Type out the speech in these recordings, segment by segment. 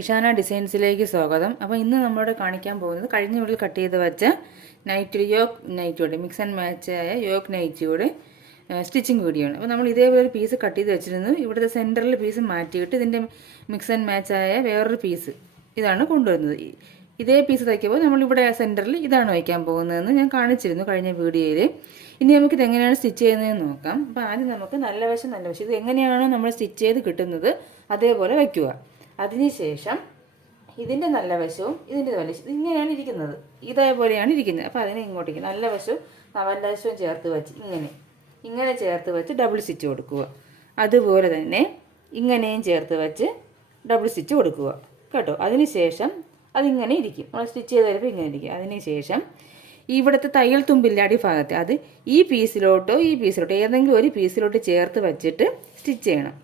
ഇഷാന ഡിസൈൻസിലേക്ക് സ്വാഗതം. അപ്പോൾ ഇന്ന് നമ്മളിവിടെ കാണിക്കാൻ പോകുന്നത് കഴിഞ്ഞ വീട്ടിൽ കട്ട് ചെയ്ത് വെച്ച യോക്ക് നൈറ്റിയോടെ മിക്സ് ആൻഡ് മാച്ച് ആയ യോക്ക് നൈറ്റിയോടെ സ്റ്റിച്ചിങ് വീഡിയോ ആണ്. അപ്പോൾ നമ്മൾ ഇതേപോലെ ഒരു പീസ് കട്ട് ചെയ്ത് വെച്ചിരുന്നു. ഇവിടുത്തെ സെൻറ്ററിൽ പീസ് മാറ്റിയിട്ട് ഇതിൻ്റെ മിക്സ് ആൻഡ് മാച്ച് ആയ വേറൊരു പീസ് ഇതാണ് കൊണ്ടുവരുന്നത്. ഇതേ പീസ് തയ്ക്കുമ്പോൾ നമ്മളിവിടെ സെൻറ്ററിൽ ഇതാണ് വയ്ക്കാൻ പോകുന്നതെന്ന് ഞാൻ കാണിച്ചിരുന്നു കഴിഞ്ഞ വീഡിയോയിൽ. ഇനി നമുക്കിത് എങ്ങനെയാണ് സ്റ്റിച്ച് ചെയ്യുന്നതെന്ന് നോക്കാം. അപ്പോൾ ആദ്യം നമുക്ക് നല്ല വശം ഇത് എങ്ങനെയാണോ നമ്മൾ സ്റ്റിച്ച് ചെയ്ത് കിട്ടുന്നത് അതേപോലെ വയ്ക്കുക. അതിനുശേഷം ഇതിൻ്റെ നല്ല വശവും ഇതിൻ്റെ വശവും ഇങ്ങനെയാണ് ഇരിക്കുന്നത്, ഇതേപോലെയാണ് ഇരിക്കുന്നത്. അപ്പോൾ അതിനെ ഇങ്ങോട്ടേക്ക് നല്ല വശവും ചേർത്ത് വെച്ച് ഇങ്ങനെ ചേർത്ത് വെച്ച് ഡബിൾ സ്റ്റിച്ച് കൊടുക്കുക. അതുപോലെ തന്നെ ഇങ്ങനെയും ചേർത്ത് വെച്ച് ഡബിൾ സ്റ്റിച്ച് കൊടുക്കുക കേട്ടോ. അതിനുശേഷം അതിങ്ങനെ ഇരിക്കും, നമ്മൾ സ്റ്റിച്ച് ചെയ്ത് തരുമ്പോൾ ഇങ്ങനെ ഇരിക്കും. അതിനുശേഷം ഇവിടുത്തെ തയ്യൽ തുമ്പില്ല അടിഭാഗത്ത് അത് ഈ പീസിലോട്ടോ ഏതെങ്കിലും ഒരു പീസിലോട്ട് ചേർത്ത് വെച്ചിട്ട് സ്റ്റിച്ച് ചെയ്യണം.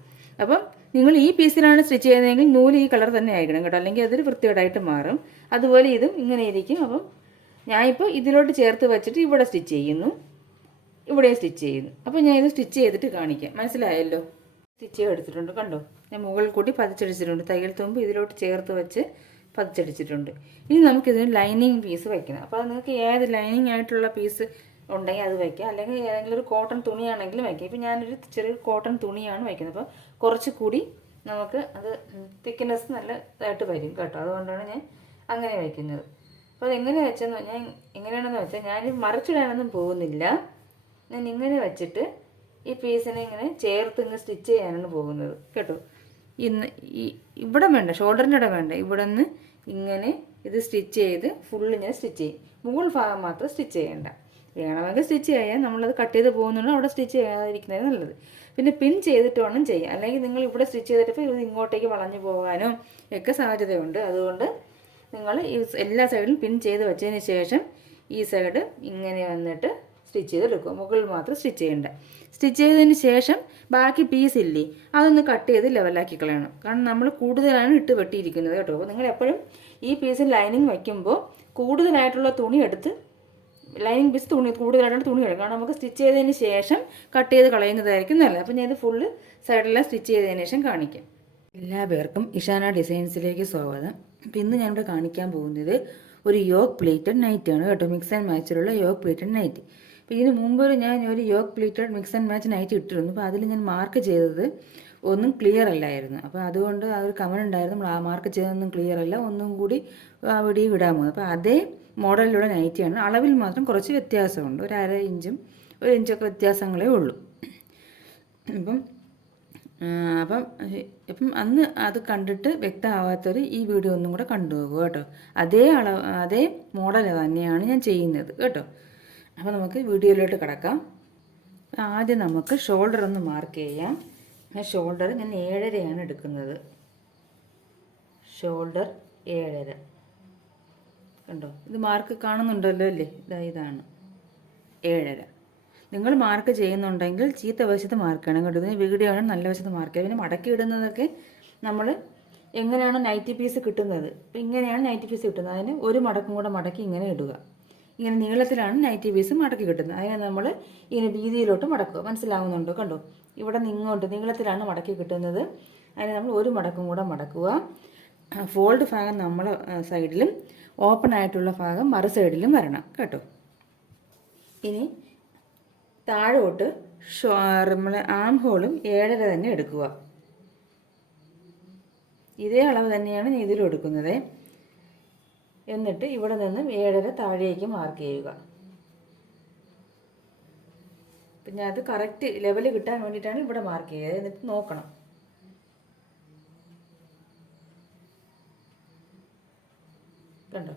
അപ്പം നിങ്ങൾ ഈ പീസിലാണ് സ്റ്റിച്ച് ചെയ്യുന്നതെങ്കിൽ നൂല് ഈ കളർ തന്നെ ആയിരിക്കണം കേട്ടോ, അല്ലെങ്കിൽ അതൊരു വൃത്തികേടായിട്ട് മാറും. അതുപോലെ ഇതും ഇങ്ങനെ ഇരിക്കും. അപ്പം ഞാനിപ്പോൾ ഇതിലോട്ട് ചേർത്ത് വെച്ചിട്ട് ഇവിടെ സ്റ്റിച്ച് ചെയ്യുന്നു, ഇവിടെ സ്റ്റിച്ച് ചെയ്യുന്നു. അപ്പോൾ ഞാൻ ഇത് സ്റ്റിച്ച് ചെയ്തിട്ട് കാണിക്കാം. മനസ്സിലായല്ലോ? സ്റ്റിച്ച് എടുത്തിട്ടുണ്ട് കണ്ടോ, ഞാൻ മുകളിൽ കൂട്ടി പതിച്ചടിച്ചിട്ടുണ്ട്. തയ്യൽ തുമ്പ് ഇതിലോട്ട് ചേർത്ത് വെച്ച് പതിച്ചടിച്ചിട്ടുണ്ട്. ഇനി നമുക്കിതിന് ലൈനിങ് പീസ് വയ്ക്കണം. അപ്പോൾ നിങ്ങൾക്ക് ഏത് ലൈനിങ് ആയിട്ടുള്ള പീസ് ഉണ്ടെങ്കിൽ അത് വയ്ക്കാം, അല്ലെങ്കിൽ ഏതെങ്കിലും ഒരു കോട്ടൺ തുണിയാണെങ്കിലും വയ്ക്കാം. ഇപ്പോൾ ഞാനൊരു ചെറിയ കോട്ടൺ തുണിയാണ് വയ്ക്കുന്നത്. അപ്പോൾ കുറച്ചുകൂടി നമുക്ക് അത് തിക്നെസ് നല്ല ഇതായിട്ട് വരും കേട്ടോ. അതുകൊണ്ടാണ് ഞാൻ അങ്ങനെ വയ്ക്കുന്നത്. അപ്പോൾ എങ്ങനെയാണെന്ന് വെച്ചാൽ ഞാൻ മറിച്ചിടാനൊന്നും പോകുന്നില്ല. ഞാൻ ഇങ്ങനെ വെച്ചിട്ട് ഈ പീസിനെ ഇങ്ങനെ ചേർത്ത് സ്റ്റിച്ച് ചെയ്യാനാണ് പോകുന്നത് കേട്ടോ. ഇവിടെ വേണ്ട, ഷോൾഡറിൻ്റെ ഇടം വേണ്ട, ഇവിടെ നിന്ന് ഇങ്ങനെ ഇത് സ്റ്റിച്ച് ചെയ്ത് ഫുള്ള് ഞാൻ സ്റ്റിച്ച് ചെയ്യും. മുകൾ ഭാഗം മാത്രം സ്റ്റിച്ച് ചെയ്യേണ്ട. വേണമെങ്കിൽ സ്റ്റിച്ച് ചെയ്യാൻ, നമ്മളത് കട്ട് ചെയ്ത് പോകുന്നുണ്ട് അവിടെ സ്റ്റിച്ച് ചെയ്യാതിരിക്കുന്നത് നല്ലത്. പിന്നെ പിൻ ചെയ്തിട്ട് വേണം ചെയ്യാം, അല്ലെങ്കിൽ നിങ്ങൾ ഇവിടെ സ്റ്റിച്ച് ചെയ്തിട്ട് ഇത് ഇങ്ങോട്ടേക്ക് വളഞ്ഞു പോകാനോ ഒക്കെ സാധ്യതയുണ്ട്. അതുകൊണ്ട് നിങ്ങൾ ഈ എല്ലാ സൈഡിലും പിൻ ചെയ്ത് വെച്ചതിന് ശേഷം ഈ സൈഡ് ഇങ്ങനെ വന്നിട്ട് സ്റ്റിച്ച് ചെയ്തെടുക്കുക. മുകളിൽ മാത്രം സ്റ്റിച്ച് ചെയ്യേണ്ട. സ്റ്റിച്ച് ചെയ്തതിന് ശേഷം ബാക്കി പീസ് ഇല്ലേ അതൊന്ന് കട്ട് ചെയ്ത് ലെവലാക്കി കളയണം. കാരണം നമ്മൾ കൂടുതലാണ് ഇട്ട് വെട്ടിയിരിക്കുന്നത് കേട്ടോ. അപ്പോൾ നിങ്ങൾ എപ്പോഴും ഈ പീസിൽ ലൈനിങ് വയ്ക്കുമ്പോൾ കൂടുതലായിട്ടുള്ള തുണി എടുത്ത് ലൈനിങ് പീസ് കൂടുതലായിട്ടുള്ള തുണി എടുക്കും. കാരണം നമുക്ക് സ്റ്റിച്ച് ചെയ്തതിന് ശേഷം കട്ട് ചെയ്ത് കളയുന്നതായിരിക്കും നല്ലത്. അപ്പോൾ ഞാൻ ഇത് ഫുള്ള് സൈഡെല്ലാം സ്റ്റിച്ച് ചെയ്തതിന് ശേഷം കാണിക്കാം. എല്ലാ പേർക്കും ഇഷാന ഡിസൈൻസിലേക്ക് സ്വാഗതം. അപ്പോൾ ഇന്ന് ഞാനിവിടെ കാണിക്കാൻ പോകുന്നത് ഒരു യോക്ക് പ്ലേറ്റഡ് നൈറ്റാണ് കേട്ടോ. മിക്സ് ആൻഡ് മാച്ചിലുള്ള യോക്ക് പ്ലേറ്റഡ് നൈറ്റ്. അപ്പോൾ ഇതിന് മുമ്പ് ഞാൻ ഒരു yoke pleated mix and match night ഇട്ടിരുന്നു. അപ്പോൾ അതിൽ ഞാൻ മാർക്ക് ചെയ്തത് ഒന്നും ക്ലിയർ അല്ലായിരുന്നു. അപ്പോൾ അതുകൊണ്ട് ആ ഒരു കമന്റ് ഉണ്ടായിരുന്നു, നമ്മൾ ആ മാർക്ക് ചെയ്തതൊന്നും ക്ലിയർ അല്ല, ഒന്നും കൂടി വീഡിയോ വിടാൻ പോകുന്നത്. അപ്പോൾ അതേ മോഡലിലുള്ള നൈറ്റിയാണ്. അളവിൽ മാത്രം കുറച്ച് വ്യത്യാസമുണ്ട്, ഒരു അര ഇഞ്ചും ഒരു ഇഞ്ചൊക്കെ വ്യത്യാസങ്ങളേ ഉള്ളൂ. അപ്പം അന്ന് അത് കണ്ടിട്ട് വ്യക്തമാവാത്തവർ ഈ വീഡിയോ ഒന്നും കൂടെ കണ്ടു പോകുക കേട്ടോ. അതേ മോഡൽ തന്നെയാണ് ഞാൻ ചെയ്യുന്നത് കേട്ടോ. അപ്പോൾ നമുക്ക് വീഡിയോയിലോട്ട് കിടക്കാം. ആദ്യം നമുക്ക് ഷോൾഡർ ഒന്ന് മാർക്ക് ചെയ്യാം. ഷോൾഡർ ഞാൻ 7.5 എടുക്കുന്നത്. ഷോൾഡർ 7.5 കണ്ടോ, ഇത് മാർക്ക് കാണുന്നുണ്ടല്ലോ അല്ലേ, ഇതാണ് 7.5. നിങ്ങൾ മാർക്ക് ചെയ്യുന്നുണ്ടെങ്കിൽ ചീത്ത വശത്ത് മാർക്ക് ചെയ്യണം കേട്ടോ. ഇതിന് വീഡിയോ ആണ് നല്ല വശത്ത് മാർക്ക് ചെയ്യുക. പിന്നെ മടക്കി ഇടുന്നതൊക്കെ നമ്മൾ എങ്ങനെയാണ് നൈറ്റി പീസ് കിട്ടുന്നത്, ഇപ്പം ഇങ്ങനെയാണ് നൈറ്റി പീസ് കിട്ടുന്നത്. അതിന് ഒരു മടക്കും കൂടെ മടക്കി ഇങ്ങനെ ഇടുക. ഇങ്ങനെ നീളത്തിലാണ് നൈറ്റി പീസ് മടക്കി കിട്ടുന്നത്. അതിനെ നമ്മൾ ഇങ്ങനെ വീതിയിലോട്ട് മടക്കുക. മനസ്സിലാവുന്നുണ്ടോ? കണ്ടോ, ഇവിടെ ഇങ്ങോട്ട് നീളത്തിലാണ് മടക്കി കിട്ടുന്നത്. അതിനെ നമ്മൾ ഒരു മടക്കും കൂടെ മടക്കുക. ഫോൾഡ് ഭാഗം നമ്മളെ സൈഡിലും ഓപ്പൺ ആയിട്ടുള്ള ഭാഗം മറു സൈഡിലും വരണം കേട്ടോ. ഇനി താഴോട്ട് നമ്മളെ ആം ഹോളും 7.5 തന്നെ എടുക്കുക. ഇതേ അളവ് തന്നെയാണ് ഞാൻ ഇതിലും എടുക്കുന്നത്. എന്നിട്ട് ഇവിടെ നിന്നും 7.5 താഴേക്ക് മാർക്ക് ചെയ്യുക. പിന്നെ അത് കറക്റ്റ് ലെവൽ കിട്ടാൻ വേണ്ടിയിട്ടാണ് ഇവിടെ മാർക്ക് ചെയ്യുക. എന്നിട്ട് നോക്കണം. കണ്ടോ,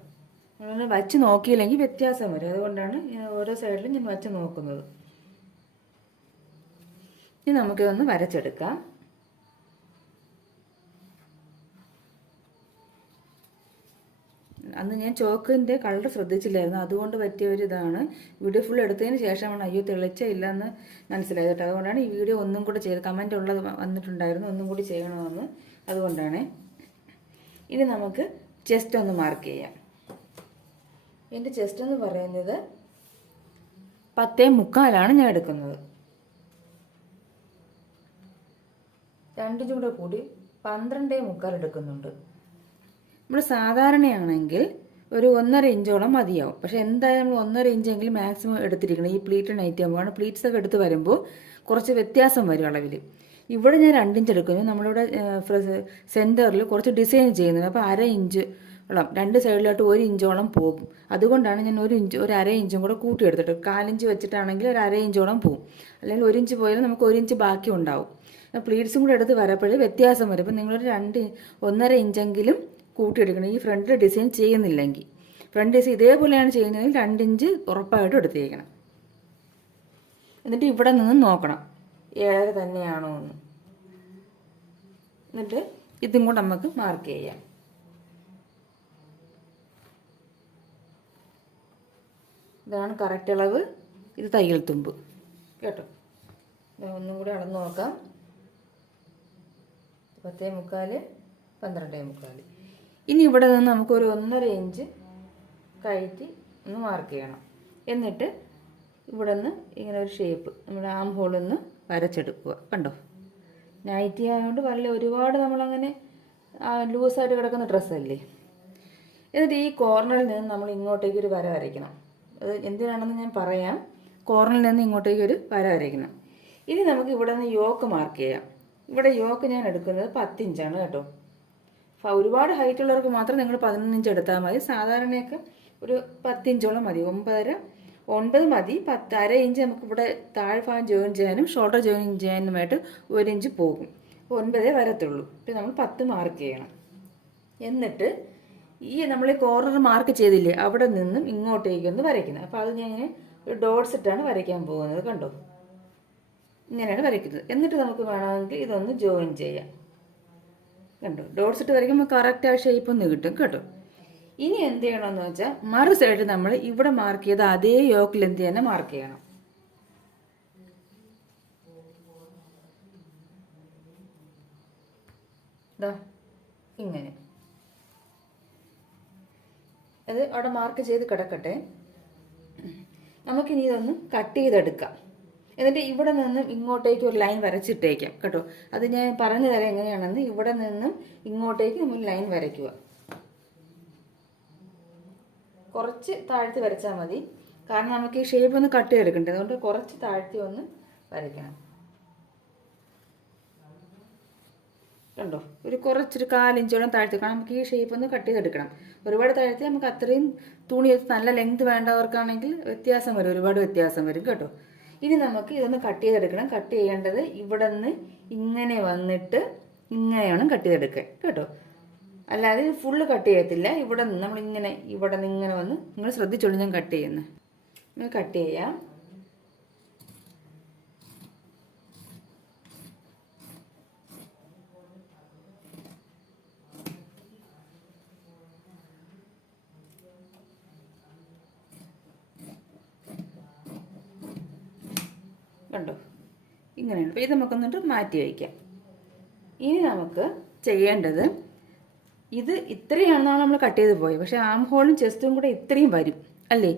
നമ്മളൊന്ന് വച്ച് നോക്കിയില്ലെങ്കിൽ വ്യത്യാസം വരും. അതുകൊണ്ടാണ് ഓരോ സൈഡിലും ഞാൻ വച്ച് നോക്കുന്നത്. ഇനി നമുക്കിതൊന്ന് വരച്ചെടുക്കാം. അന്ന് ഞാൻ ചോക്കിൻ്റെ കളർ ശ്രദ്ധിച്ചില്ലായിരുന്നു, അതുകൊണ്ട് പറ്റിയ ഒരു ഇതാണ്. വീഡിയോ ഫുൾ എടുത്തതിന് ശേഷമാണ് അയ്യോ തെളിച്ചില്ല എന്ന് മനസ്സിലായത് കേട്ടോ. അതുകൊണ്ടാണ് ഈ വീഡിയോ ഒന്നും കൂടെ ചെയ്ത് കമൻറ്റ് ഉള്ളത് വന്നിട്ടുണ്ടായിരുന്നു, ഒന്നും കൂടി ചെയ്യണമെന്ന്. അതുകൊണ്ടാണ്. ഇനി നമുക്ക് ചെസ്റ്റ് ഒന്ന് മാർക്ക് ചെയ്യാം. എൻ്റെ ചെസ്റ്റ് എന്ന് പറയുന്നത് 10.75 ഞാൻ എടുക്കുന്നത്. 2 കൂടെ കൂടി 12.75 എടുക്കുന്നുണ്ട്. നമ്മൾ സാധാരണയാണെങ്കിൽ ഒരു 1.5 ഇഞ്ചോളം മതിയാവും. പക്ഷേ എന്തായാലും നമ്മൾ 1.5 ഇഞ്ചെങ്കിലും മാക്സിമം എടുത്തിരിക്കണം. ഈ പ്ലീറ്റ് നൈറ്റ് ആകുമ്പോൾ പ്ലീറ്റ്സ് ഒക്കെ എടുത്ത് വരുമ്പോൾ കുറച്ച് വ്യത്യാസം വരും അളവിൽ. ഇവിടെ ഞാൻ 2 ഇഞ്ച് എടുക്കുന്നു. നമ്മളിവിടെ സെൻറ്ററിൽ കുറച്ച് ഡിസൈൻ ചെയ്യുന്നത്. അപ്പോൾ 1/2 ഇഞ്ച് ഓളം 2 സൈഡിലോട്ട് 1 ഇഞ്ചോളം പോകും. അതുകൊണ്ടാണ് ഞാൻ 1 ഇഞ്ച് 1/2 ഇഞ്ചും കൂടെ കൂട്ടിയെടുത്തിട്ട് 1/4 ഇഞ്ച് വെച്ചിട്ടാണെങ്കിൽ 1/2 ഇഞ്ചോളം പോകും. അല്ലെങ്കിൽ 1 ഇഞ്ച് പോയാലും നമുക്ക് 1 ഇഞ്ച് ബാക്കി ഉണ്ടാവും. പ്ലീറ്റ്സും കൂടെ എടുത്ത് വരപ്പോഴേ വ്യത്യാസം വരും. അപ്പോൾ നിങ്ങളൊരു 1.5 ഇഞ്ചെങ്കിലും കൂട്ടിയെടുക്കണം ഈ ഫ്രണ്ടിൽ ഡിസൈൻ ചെയ്യുന്നില്ലെങ്കിൽ. ഫ്രണ്ട് ഡിസൈൻ ഇതേപോലെയാണ് ചെയ്യുന്നതെങ്കിൽ 2 ഇഞ്ച് ഉറപ്പായിട്ടും എടുത്തേക്കണം. എന്നിട്ട് ഇവിടെ നിന്ന് നോക്കണം 7 തന്നെയാണോ എന്ന്. എന്നിട്ട് ഇതും കൂടെ നമുക്ക് മാർക്ക് ചെയ്യാം. ഇതാണ് കറക്റ്റ് അളവ്. ഇത് തയ്യൽ തുമ്പ് കേട്ടോ. ഒന്നും കൂടി അളന്ന് നോക്കാം. 10.75 12.75. ഇനി ഇവിടെ നിന്ന് നമുക്കൊരു 1.5 ഇഞ്ച് കയറ്റി ഒന്ന് മാർക്ക് ചെയ്യണം. എന്നിട്ട് ഇവിടെ നിന്ന് ഇങ്ങനെ ഒരു ഷേപ്പ് നമ്മുടെ ആം ഹോളിൽ നിന്ന് വരച്ചെടുക്കുക. കണ്ടോ, നൈറ്റി ആയതുകൊണ്ട് ഒരുപാട് നമ്മളങ്ങനെ ലൂസായിട്ട് കിടക്കുന്ന ഡ്രസ്സല്ലേ. എന്നിട്ട് ഈ കോർണറിൽ നിന്ന് നമ്മൾ ഇങ്ങോട്ടേക്ക് ഒരു വര വരയ്ക്കണം. അത് എന്തിനാണെന്ന് ഞാൻ പറയാം. കോർണറിൽ നിന്ന് ഇങ്ങോട്ടേക്ക് ഒരു വര വരയ്ക്കണം. ഇനി നമുക്ക് ഇവിടെ നിന്ന് യോക്ക് മാർക്ക് ചെയ്യാം. ഇവിടെ യോക്ക് ഞാൻ എടുക്കുന്നത് 10 ഇഞ്ചാണ് കേട്ടോ. ഒരുപാട് ഹൈറ്റ് ഉള്ളവർക്ക് മാത്രം നിങ്ങൾ 11 ഇഞ്ച് എടുത്താൽ മതി. സാധാരണയൊക്കെ ഒരു 10 ഇഞ്ചോളം മതി. 9 മതി. 1/2 ഇഞ്ച് നമുക്ക് ഇവിടെ താഴ്ഭാഗം ജോയിൻ ചെയ്യാനും ഷോൾഡർ ജോയിൻ ചെയ്യാനുമായിട്ട് 1 ഇഞ്ച് പോകും. അപ്പോൾ 9 വരത്തുള്ളൂ. അപ്പോൾ നമ്മൾ 10 മാർക്ക് ചെയ്യണം. എന്നിട്ട് നമ്മൾ കോർണർ മാർക്ക് ചെയ്തില്ലേ, അവിടെ നിന്നും ഇങ്ങോട്ടേക്കൊന്ന് വരയ്ക്കണം. അപ്പോൾ അത് ഞാൻ ഇങ്ങനെ ഒരു ഡോട്ട്സ് ഇട്ടാണ് വരയ്ക്കാൻ പോകുന്നത്. കണ്ടോ, ഇങ്ങനെയാണ് വരയ്ക്കുന്നത്. എന്നിട്ട് നമുക്ക് വേണമെങ്കിൽ ഇതൊന്ന് ജോയിൻ ചെയ്യാം. കണ്ടോ, ഡോട്ട്സ് ഇട്ട് വരയ്ക്കുമ്പോൾ കറക്റ്റ് ആ ഷേപ്പ് ഒന്ന് കിട്ടും കേട്ടോ. ഇനി എന്ത് ചെയ്യണമെന്ന് വെച്ചാൽ മറു സൈഡ് നമ്മൾ ഇവിടെ മാർക്ക് ചെയ്ത അതേ യോക്ക് ലെന്ത് തന്നെ മാർക്ക് ചെയ്യണം. ഇങ്ങനെ അത് അവിടെ മാർക്ക് ചെയ്ത് കിടക്കട്ടെ. നമുക്കിനി ഇതൊന്ന് കട്ട് ചെയ്തെടുക്കാം. എന്നിട്ട് ഇവിടെ നിന്നും ഇങ്ങോട്ടേക്ക് ഒരു ലൈൻ വരച്ചിട്ടേക്കാം കേട്ടോ. അത് ഞാൻ പറഞ്ഞു തരാം എങ്ങനെയാണെന്ന്. ഇവിടെ നിന്നും ഇങ്ങോട്ടേക്ക് നമ്മൾ ലൈൻ വരയ്ക്കുക. കുറച്ച് താഴ്ത്തി വരച്ചാൽ മതി. കാരണം നമുക്ക് ഈ ഷേപ്പ് ഒന്ന് കട്ട് ചെയ്തെടുക്കണ്ടേ. അതുകൊണ്ട് കുറച്ച് താഴ്ത്തി ഒന്ന് വരയ്ക്കണം. കണ്ടോ, കുറച്ചൊരു 1/4 ഇഞ്ചോളം താഴ്ത്തി. കാരണം നമുക്ക് ഈ ഷേപ്പ് ഒന്ന് കട്ട് ചെയ്തെടുക്കണം. ഒരുപാട് താഴ്ത്തി നമുക്ക് അത്രയും തുണി നല്ല ലെങ്ത് വേണ്ടവർക്കാണെങ്കിൽ വ്യത്യാസം വരും, ഒരുപാട് വ്യത്യാസം വരും കേട്ടോ. ഇനി നമുക്ക് ഇതൊന്ന് കട്ട് ചെയ്തെടുക്കണം. കട്ട് ചെയ്യേണ്ടത് ഇവിടെ നിന്ന് ഇങ്ങനെ വന്നിട്ട് ഇങ്ങനെയാണ് കട്ട് ചെയ്തെടുക്കുക കേട്ടോ. അല്ലാതെ ഇത് ഫുള്ള് കട്ട് ചെയ്യത്തില്ല. ഇവിടെ നിന്ന് നമ്മളിങ്ങനെ ഇവിടെ നിന്ന് ഇങ്ങനെ വന്ന് നിങ്ങൾ ശ്രദ്ധിച്ചോളൂ ഞാൻ കട്ട് ചെയ്യുന്നത്. കട്ട് ചെയ്യാം. കണ്ടോ, ഇങ്ങനെയാണ്. അപ്പോൾ ഇത് നമുക്കൊന്നിട്ട് മാറ്റി വയ്ക്കാം. ഇനി നമുക്ക് ചെയ്യേണ്ടത് ഇത് ഇത്രയാണെന്നാണ് നമ്മൾ കട്ട് ചെയ്ത് പോയത്. പക്ഷേ ആം ഹോളും ചെസ്റ്റും കൂടെ ഇത്രയും വരും അല്ലേ.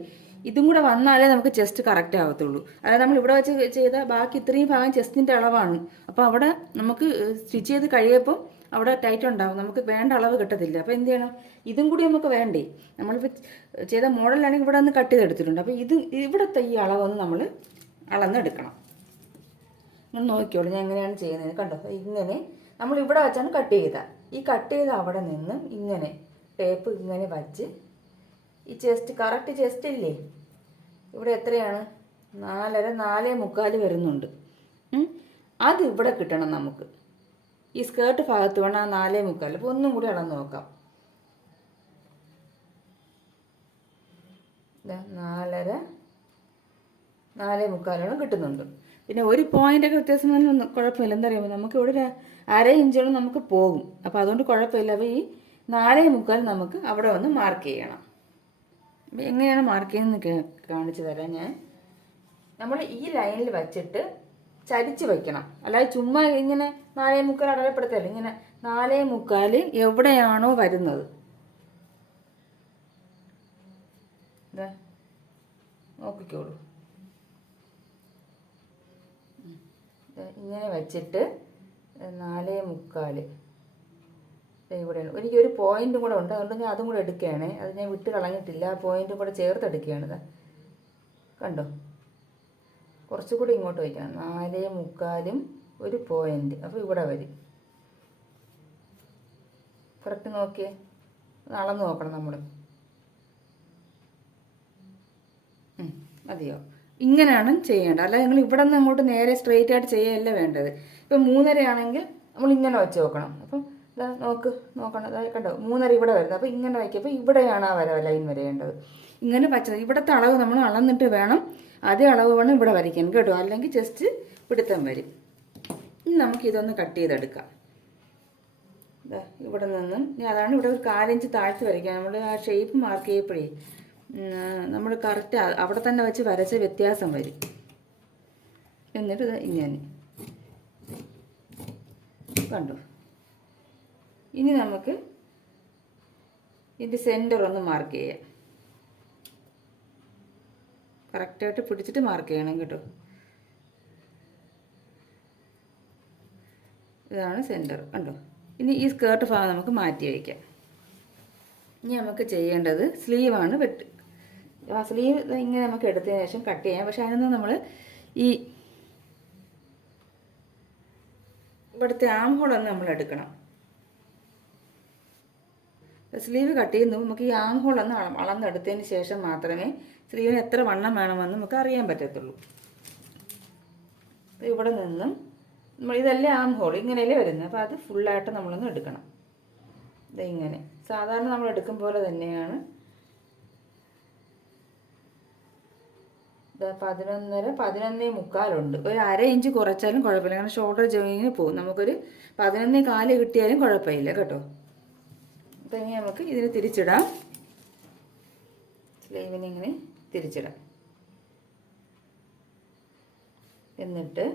ഇതും കൂടെ വന്നാലേ നമുക്ക് ചെസ്റ്റ് കറക്റ്റ് ആകത്തുള്ളൂ. അതായത് നമ്മൾ ഇവിടെ വെച്ച് ചെയ്ത ബാക്കി ഇത്രയും ഭാഗം ചെസ്റ്റിൻ്റെ അളവാണ്. അപ്പോൾ അവിടെ നമുക്ക് സ്റ്റിച്ച് ചെയ്ത് കഴിയുമ്പോൾ അവിടെ ടൈറ്റ് ഉണ്ടാവും, നമുക്ക് വേണ്ട അളവ് കിട്ടത്തില്ല. അപ്പോൾ എന്ത് ചെയ്യണം, ഇതും കൂടി നമുക്ക് വേണ്ടേ. നമ്മളിപ്പോൾ ചെയ്ത മോഡലാണെങ്കിൽ ഇവിടെ ഒന്ന് കട്ട് ചെയ്തെടുത്തിട്ടുണ്ട്. അപ്പോൾ ഇവിടുത്തെ ഈ അളവൊന്ന് നമ്മൾ അളന്നെടുക്കണം. നിങ്ങൾ നോക്കിയോളൂ ഞാൻ എങ്ങനെയാണ് ചെയ്യുന്നത്. കണ്ടോ, ഇങ്ങനെ നമ്മൾ ഇവിടെ വെച്ചാണ് കട്ട് ചെയ്ത. ഈ കട്ട് ചെയ്ത അവിടെ നിന്നും ഇങ്ങനെ ടേപ്പ് ഇങ്ങനെ വച്ച് ഈ ചെസ്റ്റ് കറക്റ്റ് ചെസ്റ്റ് ഇല്ലേ, ഇവിടെ എത്രയാണ് 4.5 4.75 വരുന്നുണ്ട്. അത് ഇവിടെ കിട്ടണം നമുക്ക്. ഈ സ്കേർട്ട് ഭാഗത്ത് വേണം ആ 4.75. അപ്പോൾ ഒന്നും കൂടി അളന്ന് നോക്കാം. 4.5 4.75 കിട്ടുന്നുണ്ട്. പിന്നെ ഒരു പോയിൻ്റൊക്കെ വ്യത്യാസം ഒന്നും കുഴപ്പമില്ല. എന്താ പറയുമ്പോൾ നമുക്ക് ഇവിടെ 1/2 ഇഞ്ചോളം നമുക്ക് പോകും. അപ്പോൾ അതുകൊണ്ട് കുഴപ്പമില്ല. അപ്പോൾ ഈ 4.75 നമുക്ക് അവിടെ വന്ന് മാർക്ക് ചെയ്യണം. അപ്പോൾ എങ്ങനെയാണ് മാർക്ക് ചെയ്യുന്നത് കാണിച്ചു തരാം ഞാൻ. നമ്മൾ ഈ ലൈനിൽ വച്ചിട്ട് ചരിച്ച് വയ്ക്കണം. അല്ലാതെ ചുമ്മാ ഇങ്ങനെ 4.75 അടയാളപ്പെടുത്തല്ലേ. ഇങ്ങനെ 4.75 എവിടെയാണോ വരുന്നത് നോക്കിക്കോളൂ. ഇങ്ങനെ വെച്ചിട്ട് 4.75 ഇവിടെയാണ്. എനിക്കൊരു പോയിൻറ്റും കൂടെ ഉണ്ട്, അതുകൊണ്ട് ഞാൻ അതും കൂടെ എടുക്കുകയാണ്. അത് ഞാൻ വിട്ട് കളഞ്ഞിട്ടില്ല, ആ പോയിൻറ്റും കൂടെ ചേർത്തെടുക്കുകയാണ്. കണ്ടോ, കുറച്ചുകൂടി ഇങ്ങോട്ട് വയ്ക്കണം. 4.25 ഒരു പോയിൻറ്റ്, അപ്പോൾ ഇവിടെ വരും. കറക്റ്റ് നോക്കിയേ, അളന്ന് നോക്കണം നമ്മൾ. മതിയോ? ഇങ്ങനെയാണ് ചെയ്യേണ്ടത്. അല്ല നിങ്ങൾ ഇവിടെ നിന്ന് അങ്ങോട്ട് നേരെ സ്ട്രെയിറ്റ് ആയിട്ട് ചെയ്യുകയല്ല വേണ്ടത്. ഇപ്പം 3.5 ആണെങ്കിൽ നമ്മൾ ഇങ്ങനെ വെച്ച് നോക്കണം. അപ്പം ഇതാ നോക്കണം, അതായത് കണ്ടോ 3.5 ഇവിടെ വരുന്നത്. അപ്പോൾ ഇങ്ങനെ വയ്ക്കുമ്പോൾ ഇവിടെയാണ് ആ ലൈൻ വരേണ്ടത്. ഇങ്ങനെ വച്ചത് ഇവിടുത്തെ അളവ് നമ്മൾ അളന്നിട്ട് വേണം, അതേ അളവ് വേണം ഇവിടെ വരയ്ക്കാൻ കേട്ടോ, അല്ലെങ്കിൽ ജസ്റ്റ് പിടുത്തം വരും. ഇനി നമുക്കിതൊന്ന് കട്ട് ചെയ്തെടുക്കാം. ഇവിടെ നിന്നും അതാണ് ഇവിടെ ഒരു 4 ഇഞ്ച് താഴ്ത്തി വരയ്ക്കുക. നമ്മൾ ആ ഷേപ്പ് മാർക്ക് ചെയ്യപ്പോഴേ നമ്മൾ കറക്റ്റ് അവിടെ തന്നെ വെച്ച് വരച്ച വ്യത്യാസം വരും. എന്നിട്ട് ഇങ്ങനെ കണ്ടു. ഇനി നമുക്ക് ഇതിൻ്റെ സെൻറ്റർ ഒന്ന് മാർക്ക് ചെയ്യാം. കറക്റ്റായിട്ട് പിടിച്ചിട്ട് മാർക്ക് ചെയ്യണം കേട്ടോ. ഇതാണ് സെൻറ്റർ കണ്ടോ. ഇനി ഈ സ്കേർട്ട് ഭാഗം നമുക്ക് മാറ്റി വയ്ക്കാം. ഇനി നമുക്ക് ചെയ്യേണ്ടത് സ്ലീവാണ്. ആ സ്ലീവ് ഇങ്ങനെ നമുക്ക് എടുത്തതിന് ശേഷം കട്ട് ചെയ്യാം. പക്ഷെ അതിനൊന്നും നമ്മൾ ഈ ഇവിടുത്തെ ആം ഹോളൊന്ന് നമ്മൾ എടുക്കണം. സ്ലീവ് കട്ട് ചെയ്യുമ്പോൾ നമുക്ക് ഈ ആം ഹോളൊന്ന് അളന്നെടുത്തതിന് ശേഷം മാത്രമേ സ്ലീവിന് എത്ര വണ്ണം വേണമെന്ന് നമുക്ക് അറിയാൻ പറ്റത്തുള്ളൂ. ഇവിടെ നിന്നും നമ്മൾ ഇതല്ലേ ആം ഹോൾ, ഇങ്ങനെയല്ലേ വരുന്നത്. അപ്പോൾ അത് ഫുള്ളായിട്ട് നമ്മളൊന്ന് എടുക്കണം. ഇങ്ങനെ സാധാരണ നമ്മൾ എടുക്കും പോലെ തന്നെയാണ്. 11.25 ഉണ്ട്. ഒരു 1/2 ഇഞ്ച് കുറച്ചാലും കുഴപ്പമില്ല, കാരണം ഷോൾഡർ ജോയിങ്ങിന് പോകും. നമുക്കൊരു 11.25 കിട്ടിയാലും കുഴപ്പമില്ല കേട്ടോ. അപ്പം ഇനി നമുക്ക് ഇതിന് തിരിച്ചിടാം. സ്ലീവിന് ഇങ്ങനെ തിരിച്ചിടാം. എന്നിട്ട്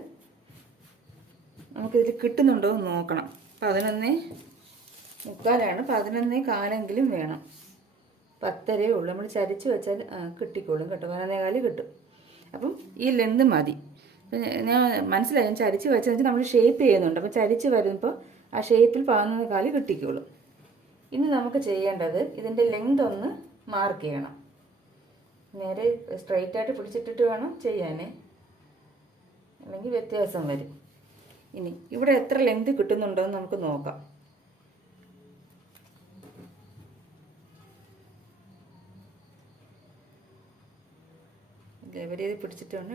നമുക്കിതിൽ കിട്ടുന്നുണ്ടോ എന്ന് നോക്കണം. 11.25 11.25 വേണം. 10.5 ഉള്ളൂ. നമ്മൾ ചരിച്ച് വെച്ചാൽ കിട്ടിക്കോളും കേട്ടോ, 11.25 കിട്ടും. അപ്പം ഈ ലെന്ത് മതി. ഞാൻ മനസ്സിലായി, ഞാൻ ചരിച്ച് വെച്ചാൽ നമ്മൾ ഷേപ്പ് ചെയ്യുന്നുണ്ട്. അപ്പോൾ ചരിച്ച് വരുമ്പോൾ ആ ഷേപ്പിൽ 11.25 കിട്ടിക്കോളും. ഇനി നമുക്ക് ചെയ്യേണ്ടത് ഇതിൻ്റെ ലെങ്ത് ഒന്ന് മാർക്ക് ചെയ്യണം. നേരെ സ്ട്രൈറ്റ് ആയിട്ട് പിടിച്ചിട്ടിട്ട് വേണം ചെയ്യാനേ, അല്ലെങ്കിൽ വ്യത്യാസം വരും. ഇനി ഇവിടെ എത്ര ലെങ്ത് കിട്ടുന്നുണ്ടോ എന്ന് നമുക്ക് നോക്കാം. ലെവൽ ചെയ്ത് പിടിച്ചിട്ട് വേണം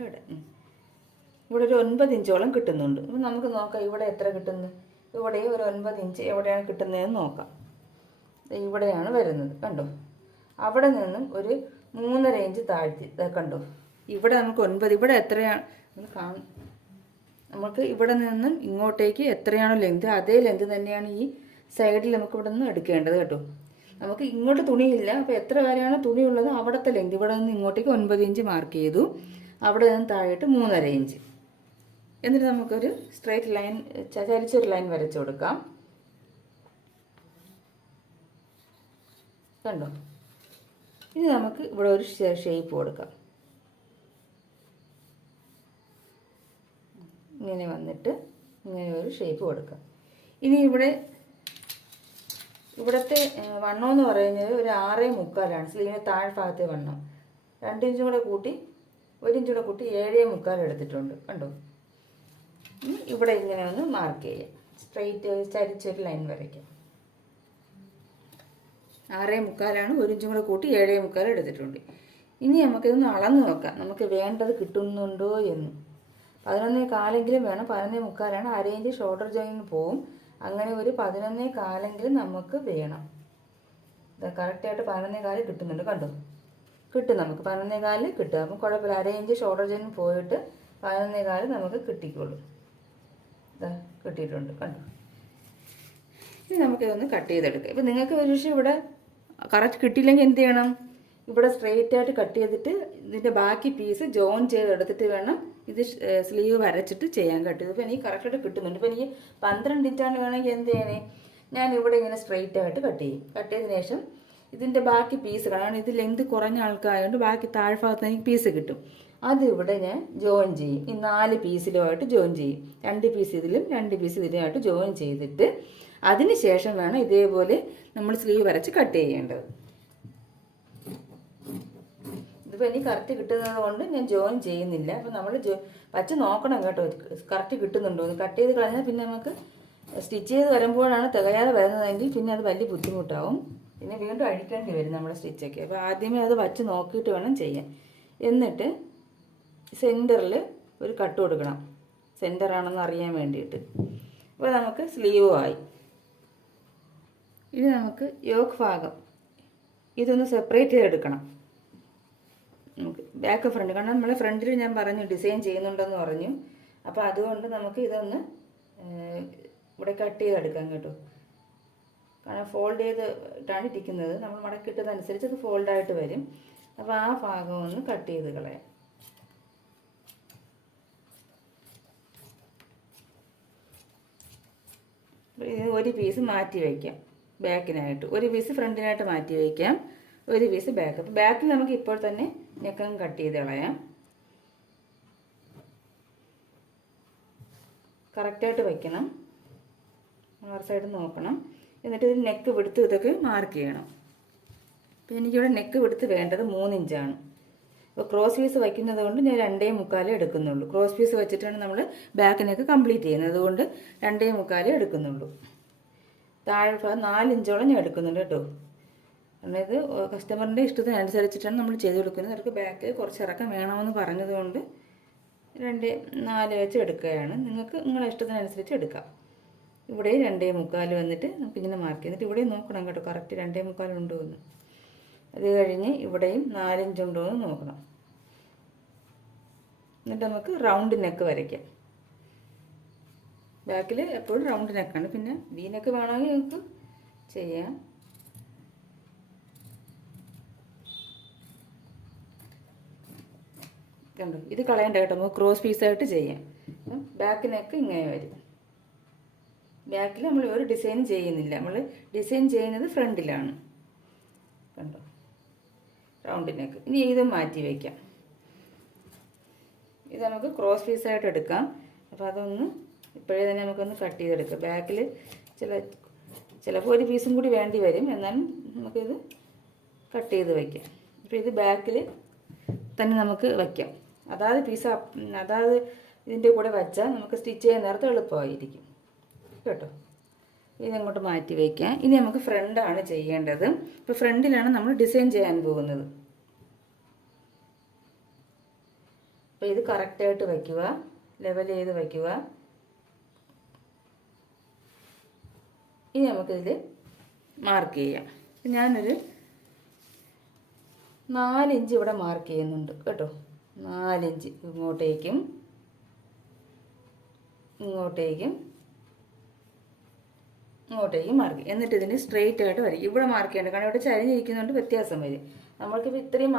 ഇവിടെ ഒരു 9 ഇഞ്ചോളം കിട്ടുന്നുണ്ട്. അപ്പം നമുക്ക് നോക്കാം ഇവിടെ എത്ര കിട്ടുന്നു. ഇവിടെ ഒരു 9 ഇഞ്ച് എവിടെയാണ് കിട്ടുന്നതെന്ന് നോക്കാം. ഇവിടെയാണ് വരുന്നത് കണ്ടോ. അവിടെ നിന്നും ഒരു 3.5 ഇഞ്ച് താഴ്ത്തി കണ്ടോ. ഇവിടെ നമുക്ക് 9, ഇവിടെ എത്രയാണ് നമുക്ക് ഇവിടെ നിന്നും ഇങ്ങോട്ടേക്ക് എത്രയാണോ ലെങ്ത്, അതേ ലെങ്ത് തന്നെയാണ് ഈ സൈഡിൽ നമുക്ക് ഇവിടെ നിന്ന് എടുക്കേണ്ടത് കേട്ടോ. നമുക്ക് ഇങ്ങോട്ട് തുണിയില്ല, അപ്പോൾ എത്ര വരെയാണ് തുണിയുള്ളത് അവിടുത്തെ ലെങ്ത്. ഇവിടെ നിന്ന് ഇങ്ങോട്ടേക്ക് 9 ഇഞ്ച് മാർക്ക് ചെയ്തു, അവിടെ നിന്ന് താഴോട്ട് 3.5 ഇഞ്ച്. എന്നിട്ട് നമുക്കൊരു സ്ട്രൈറ്റ് ലൈൻ, ചരിച്ചൊരു ലൈൻ വരച്ചു കൊടുക്കാം. കണ്ടോ. ഇനി നമുക്ക് ഇവിടെ ഒരു ഷേപ്പ് കൊടുക്കാം. ഇങ്ങനെ വന്നിട്ട് ഇങ്ങനെ ഒരു ഷേപ്പ് കൊടുക്കാം. ഇനി ഇവിടുത്തെ വണ്ണം എന്ന് പറയുന്നത് ഒരു 6.25 സ്ലീവിൻ്റെ താഴ്ഭാഗത്തെ വണ്ണം. 2 ഇഞ്ചും കൂടെ കൂട്ടി 1 ഇഞ്ചും കൂടെ കൂട്ടി 7.25 എടുത്തിട്ടുണ്ട് കണ്ടോ. ഇവിടെ ഇങ്ങനെ ഒന്ന് മാർക്ക് ചെയ്യാം. സ്ട്രെയിറ്റ് ചരിച്ചൊരു ലൈൻ വരയ്ക്കാം. 6.25 1 ഇഞ്ചും കൂടെ കൂട്ടി 7.25 എടുത്തിട്ടുണ്ട്. ഇനി നമുക്കിതൊന്ന് അളന്ന് നോക്കാം, നമുക്ക് വേണ്ടത് കിട്ടുന്നുണ്ടോ എന്ന്. 11.25 വേണം. 11.25 1/2 ഇഞ്ച് ഷോൾഡർ ജോയിന് പോവും. അങ്ങനെ ഒരു 11.25 നമുക്ക് വേണം. കറക്റ്റായിട്ട് 11.25 കിട്ടുന്നുണ്ട് കണ്ടോ. കിട്ടും, നമുക്ക് 11.25 കിട്ടും. അപ്പം കുഴപ്പമില്ല. 1/2 ഇഞ്ച് ഷോൾഡർ ജോയിന് പോയിട്ട് 11.25 നമുക്ക് കിട്ടിക്കോളും. കിട്ടിയിട്ടുണ്ട് കണ്ടോ. ഇനി നമുക്കിതൊന്ന് കട്ട് ചെയ്തെടുക്കാം. ഇപ്പം നിങ്ങൾക്ക് ഒരു പക്ഷേ ഇവിടെ കറക്റ്റ് കിട്ടിയില്ലെങ്കിൽ എന്ത് ചെയ്യണം, ഇവിടെ സ്ട്രെയിറ്റ് ആയിട്ട് കട്ട് ചെയ്തിട്ട് ഇതിൻ്റെ ബാക്കി പീസ് ജോയിൻ ചെയ്തെടുത്തിട്ട് വേണം ഇത് സ്ലീവ് വരച്ചിട്ട് ചെയ്യാൻ കേട്ടോ. ഇതിപ്പോൾ എനിക്ക് കറക്റ്റായിട്ട് കിട്ടുന്നുണ്ട്. ഇപ്പോൾ എനിക്ക് 12 ഇഞ്ചാണ് വേണമെങ്കിൽ എന്ത് ചെയ്യണേ, ഞാൻ ഇവിടെ ഇങ്ങനെ സ്ട്രെയിറ്റ് ആയിട്ട് കട്ട് ചെയ്യും. കട്ട് ചെയ്തതിന് ശേഷം ഇതിൻ്റെ ബാക്കി പീസ്, കാരണം ഇത് ലെങ്ത് കുറഞ്ഞ ആൾക്കായതുകൊണ്ട് ബാക്കി താഴ്ഭാഗത്ത് എനിക്ക് പീസ് കിട്ടും. അത് ഇവിടെ ഞാൻ ജോയിൻ ചെയ്യും. ഈ 4 പീസിലുമായിട്ട് ജോയിൻ ചെയ്യും. 2 പീസ് ഇതിലും 2 പീസ് ഇതിലുമായിട്ട് ജോയിൻ ചെയ്തിട്ട് അതിന് ശേഷം വേണം ഇതേപോലെ നമ്മൾ സ്ലീവ് വരച്ച് കട്ട് ചെയ്യേണ്ടത്. ഇതിപ്പോൾ എനിക്ക് കറക്റ്റ് കിട്ടുന്നത് കൊണ്ട് ഞാൻ ജോയിൻ ചെയ്യുന്നില്ല. അപ്പോൾ നമ്മൾ വച്ച് നോക്കണം കേട്ടോ, കറക്റ്റ് കിട്ടുന്നുണ്ടോ എന്ന്. കട്ട് ചെയ്ത് കളഞ്ഞാൽ പിന്നെ നമുക്ക് സ്റ്റിച്ച് ചെയ്ത് വരുമ്പോഴാണ് തികയാതെ വരുന്നതെങ്കിൽ പിന്നെ അത് വലിയ ബുദ്ധിമുട്ടാവും. പിന്നെ വീണ്ടും അഴിക്കേണ്ടി വരും നമ്മുടെ സ്റ്റിച്ചൊക്കെ. അപ്പോൾ ആദ്യമേ അത് വച്ച് നോക്കിയിട്ട് വേണം ചെയ്യാൻ. എന്നിട്ട് സെൻറ്ററിൽ ഒരു കട്ട് കൊടുക്കണം, സെൻറ്ററാണെന്ന് അറിയാൻ വേണ്ടിയിട്ട്. അപ്പോൾ നമുക്ക് സ്ലീവും ആയി. ഇനി നമുക്ക് യോക്ക് ഭാഗം ഇതൊന്ന് സെപ്പറേറ്റ് ചെയ്തെടുക്കണം. നമുക്ക് ബാക്ക് ഫ്രണ്ട്, കാരണം നമ്മളെ ഫ്രണ്ടിൽ ഞാൻ പറഞ്ഞു ഡിസൈൻ ചെയ്യുന്നുണ്ടെന്ന് പറഞ്ഞു. അപ്പോൾ അതുകൊണ്ട് നമുക്ക് ഇതൊന്ന് ഇവിടെ കട്ട് ചെയ്തെടുക്കാം കേട്ടോ. കാരണം ഫോൾഡ് ചെയ്തിട്ടാണ് ഇരിക്കുന്നത്, നമ്മൾ മടക്കിട്ടതനുസരിച്ച് അത് ഫോൾഡായിട്ട് വരും. അപ്പോൾ ആ ഭാഗം ഒന്ന് കട്ട് ചെയ്ത് കളയാം. ഒരു പീസ് മാറ്റി വയ്ക്കാം ബാക്കിനായിട്ട്, ഒരു പീസ് ഫ്രണ്ടിനായിട്ട് മാറ്റി വയ്ക്കാം, ഒരു പീസ് ബാക്ക്. അപ്പോൾ ബാക്കിൽ നമുക്ക് ഇപ്പോൾ തന്നെ നെക്കം കട്ട് ചെയ്ത് കളയാം. കറക്റ്റായിട്ട് വയ്ക്കണം, ആറ് സൈഡ് നോക്കണം. എന്നിട്ട് ഇത് നെക്ക് പിടുത്ത് ഇതൊക്കെ മാർക്ക് ചെയ്യണം. അപ്പോൾ എനിക്കിവിടെ നെക്ക് പിടുത്ത് വേണ്ടത് 3 ഇഞ്ചാണ്. അപ്പോൾ ക്രോസ് പീസ് വയ്ക്കുന്നത് കൊണ്ട് ഞാൻ 2.25 എടുക്കുന്നുള്ളൂ. ക്രോസ് പീസ് വെച്ചിട്ടാണ് നമ്മൾ ബാക്ക് നെക്ക് കംപ്ലീറ്റ് ചെയ്യുന്നത്, അതുകൊണ്ട് 2.25 എടുക്കുന്നുള്ളൂ. താഴെ ഭാഗം 4 ഇഞ്ചോളം ഞാൻ എടുക്കുന്നുണ്ട് കേട്ടോ. കാരണം ഇത് കസ്റ്റമറിൻ്റെ ഇഷ്ടത്തിനനുസരിച്ചിട്ടാണ് നമ്മൾ ചെയ്ത് കൊടുക്കുന്നത്. അവർക്ക് ബാക്ക് കുറച്ച് ഇറക്കം വേണമെന്ന് പറഞ്ഞതുകൊണ്ട് 2.4 വെച്ച് എടുക്കുകയാണ്. നിങ്ങൾക്ക് നിങ്ങളുടെ ഇഷ്ടത്തിനനുസരിച്ച് എടുക്കാം. ഇവിടെ 2.25 വന്നിട്ട് നമുക്കിങ്ങനെ മാർക്ക് ചെയ്തിട്ട് ഇവിടെ നോക്കണം കേട്ടോ, കറക്റ്റ് 2.25 ഉണ്ടോ എന്ന്. അത് കഴിഞ്ഞ് ഇവിടെയും 4 ഇഞ്ച് ഉണ്ടോ എന്ന് നോക്കണം. എന്നിട്ട് നമുക്ക് റൗണ്ട് നെക്ക് വരയ്ക്കാം. ബാക്കിൽ എപ്പോഴും റൗണ്ട് നെക്കാണ്, പിന്നെ വി നെക്ക് വേണമെങ്കിൽ നമുക്ക് ചെയ്യാം. കണ്ടോ, ഇത് കളയണ്ട കേട്ടോ, നമുക്ക് ക്രോസ് പീസായിട്ട് ചെയ്യാം. ബാക്ക് നെക്ക് ഇങ്ങനെ വരും. ബാക്കിൽ നമ്മൾ ഒരു ഡിസൈൻ ചെയ്യുന്നില്ല, നമ്മൾ ഡിസൈൻ ചെയ്യുന്നത് ഫ്രണ്ടിലാണ്. കണ്ടോ, റൗണ്ട് നെക്ക്. ഇനി ഇത് മാറ്റി വയ്ക്കാം. ഇത് നമുക്ക് ക്രോസ് പീസായിട്ട് എടുക്കാം. അപ്പോൾ അതൊന്ന് ഇപ്പോഴേ തന്നെ നമുക്കൊന്ന് കട്ട് ചെയ്തെടുക്കാം. ബാക്കിൽ ചിലപ്പോൾ ഒരു പീസും കൂടി വേണ്ടി വരും, എന്നാലും നമുക്കിത് കട്ട് ചെയ്ത് വയ്ക്കാം. അപ്പോൾ ഇത് ബാക്കിൽ തന്നെ നമുക്ക് വയ്ക്കാം. അതായത് ഇതിൻ്റെ കൂടെ വച്ചാൽ നമുക്ക് സ്റ്റിച്ച് ചെയ്യാൻ നേരത്തെ എളുപ്പമായിരിക്കും കേട്ടോ. ഇതങ്ങോട്ട് മാറ്റി വയ്ക്കാം. ഇനി നമുക്ക് ഫ്രണ്ടാണ് ചെയ്യേണ്ടത്. ഇപ്പോൾ ഫ്രണ്ടിലാണ് നമ്മൾ ഡിസൈൻ ചെയ്യാൻ പോകുന്നത്. അപ്പോൾ ഇത് കറക്റ്റായിട്ട് വയ്ക്കുക, ലെവൽ ചെയ്ത് വയ്ക്കുക. ഇനി നമുക്കിതിൽ മാർക്ക് ചെയ്യാം. ഞാനൊരു 4 ഇഞ്ച് ഇവിടെ മാർക്ക് ചെയ്യുന്നുണ്ട് കേട്ടോ. 4 ഇഞ്ച് ഇങ്ങോട്ടേക്കും മാർക്ക് ചെയ്യും. എന്നിട്ട് ഇതിന് സ്ട്രെയിറ്റ് ആയിട്ട് വരും. ഇവിടെ മാർക്ക് ചെയ്യേണ്ട, കാരണം ഇവിടെ ചരിഞ്ഞിരിക്കുന്നതുകൊണ്ട് വ്യത്യാസം വരും. നമ്മൾക്കിപ്പോൾ ഇത്രയും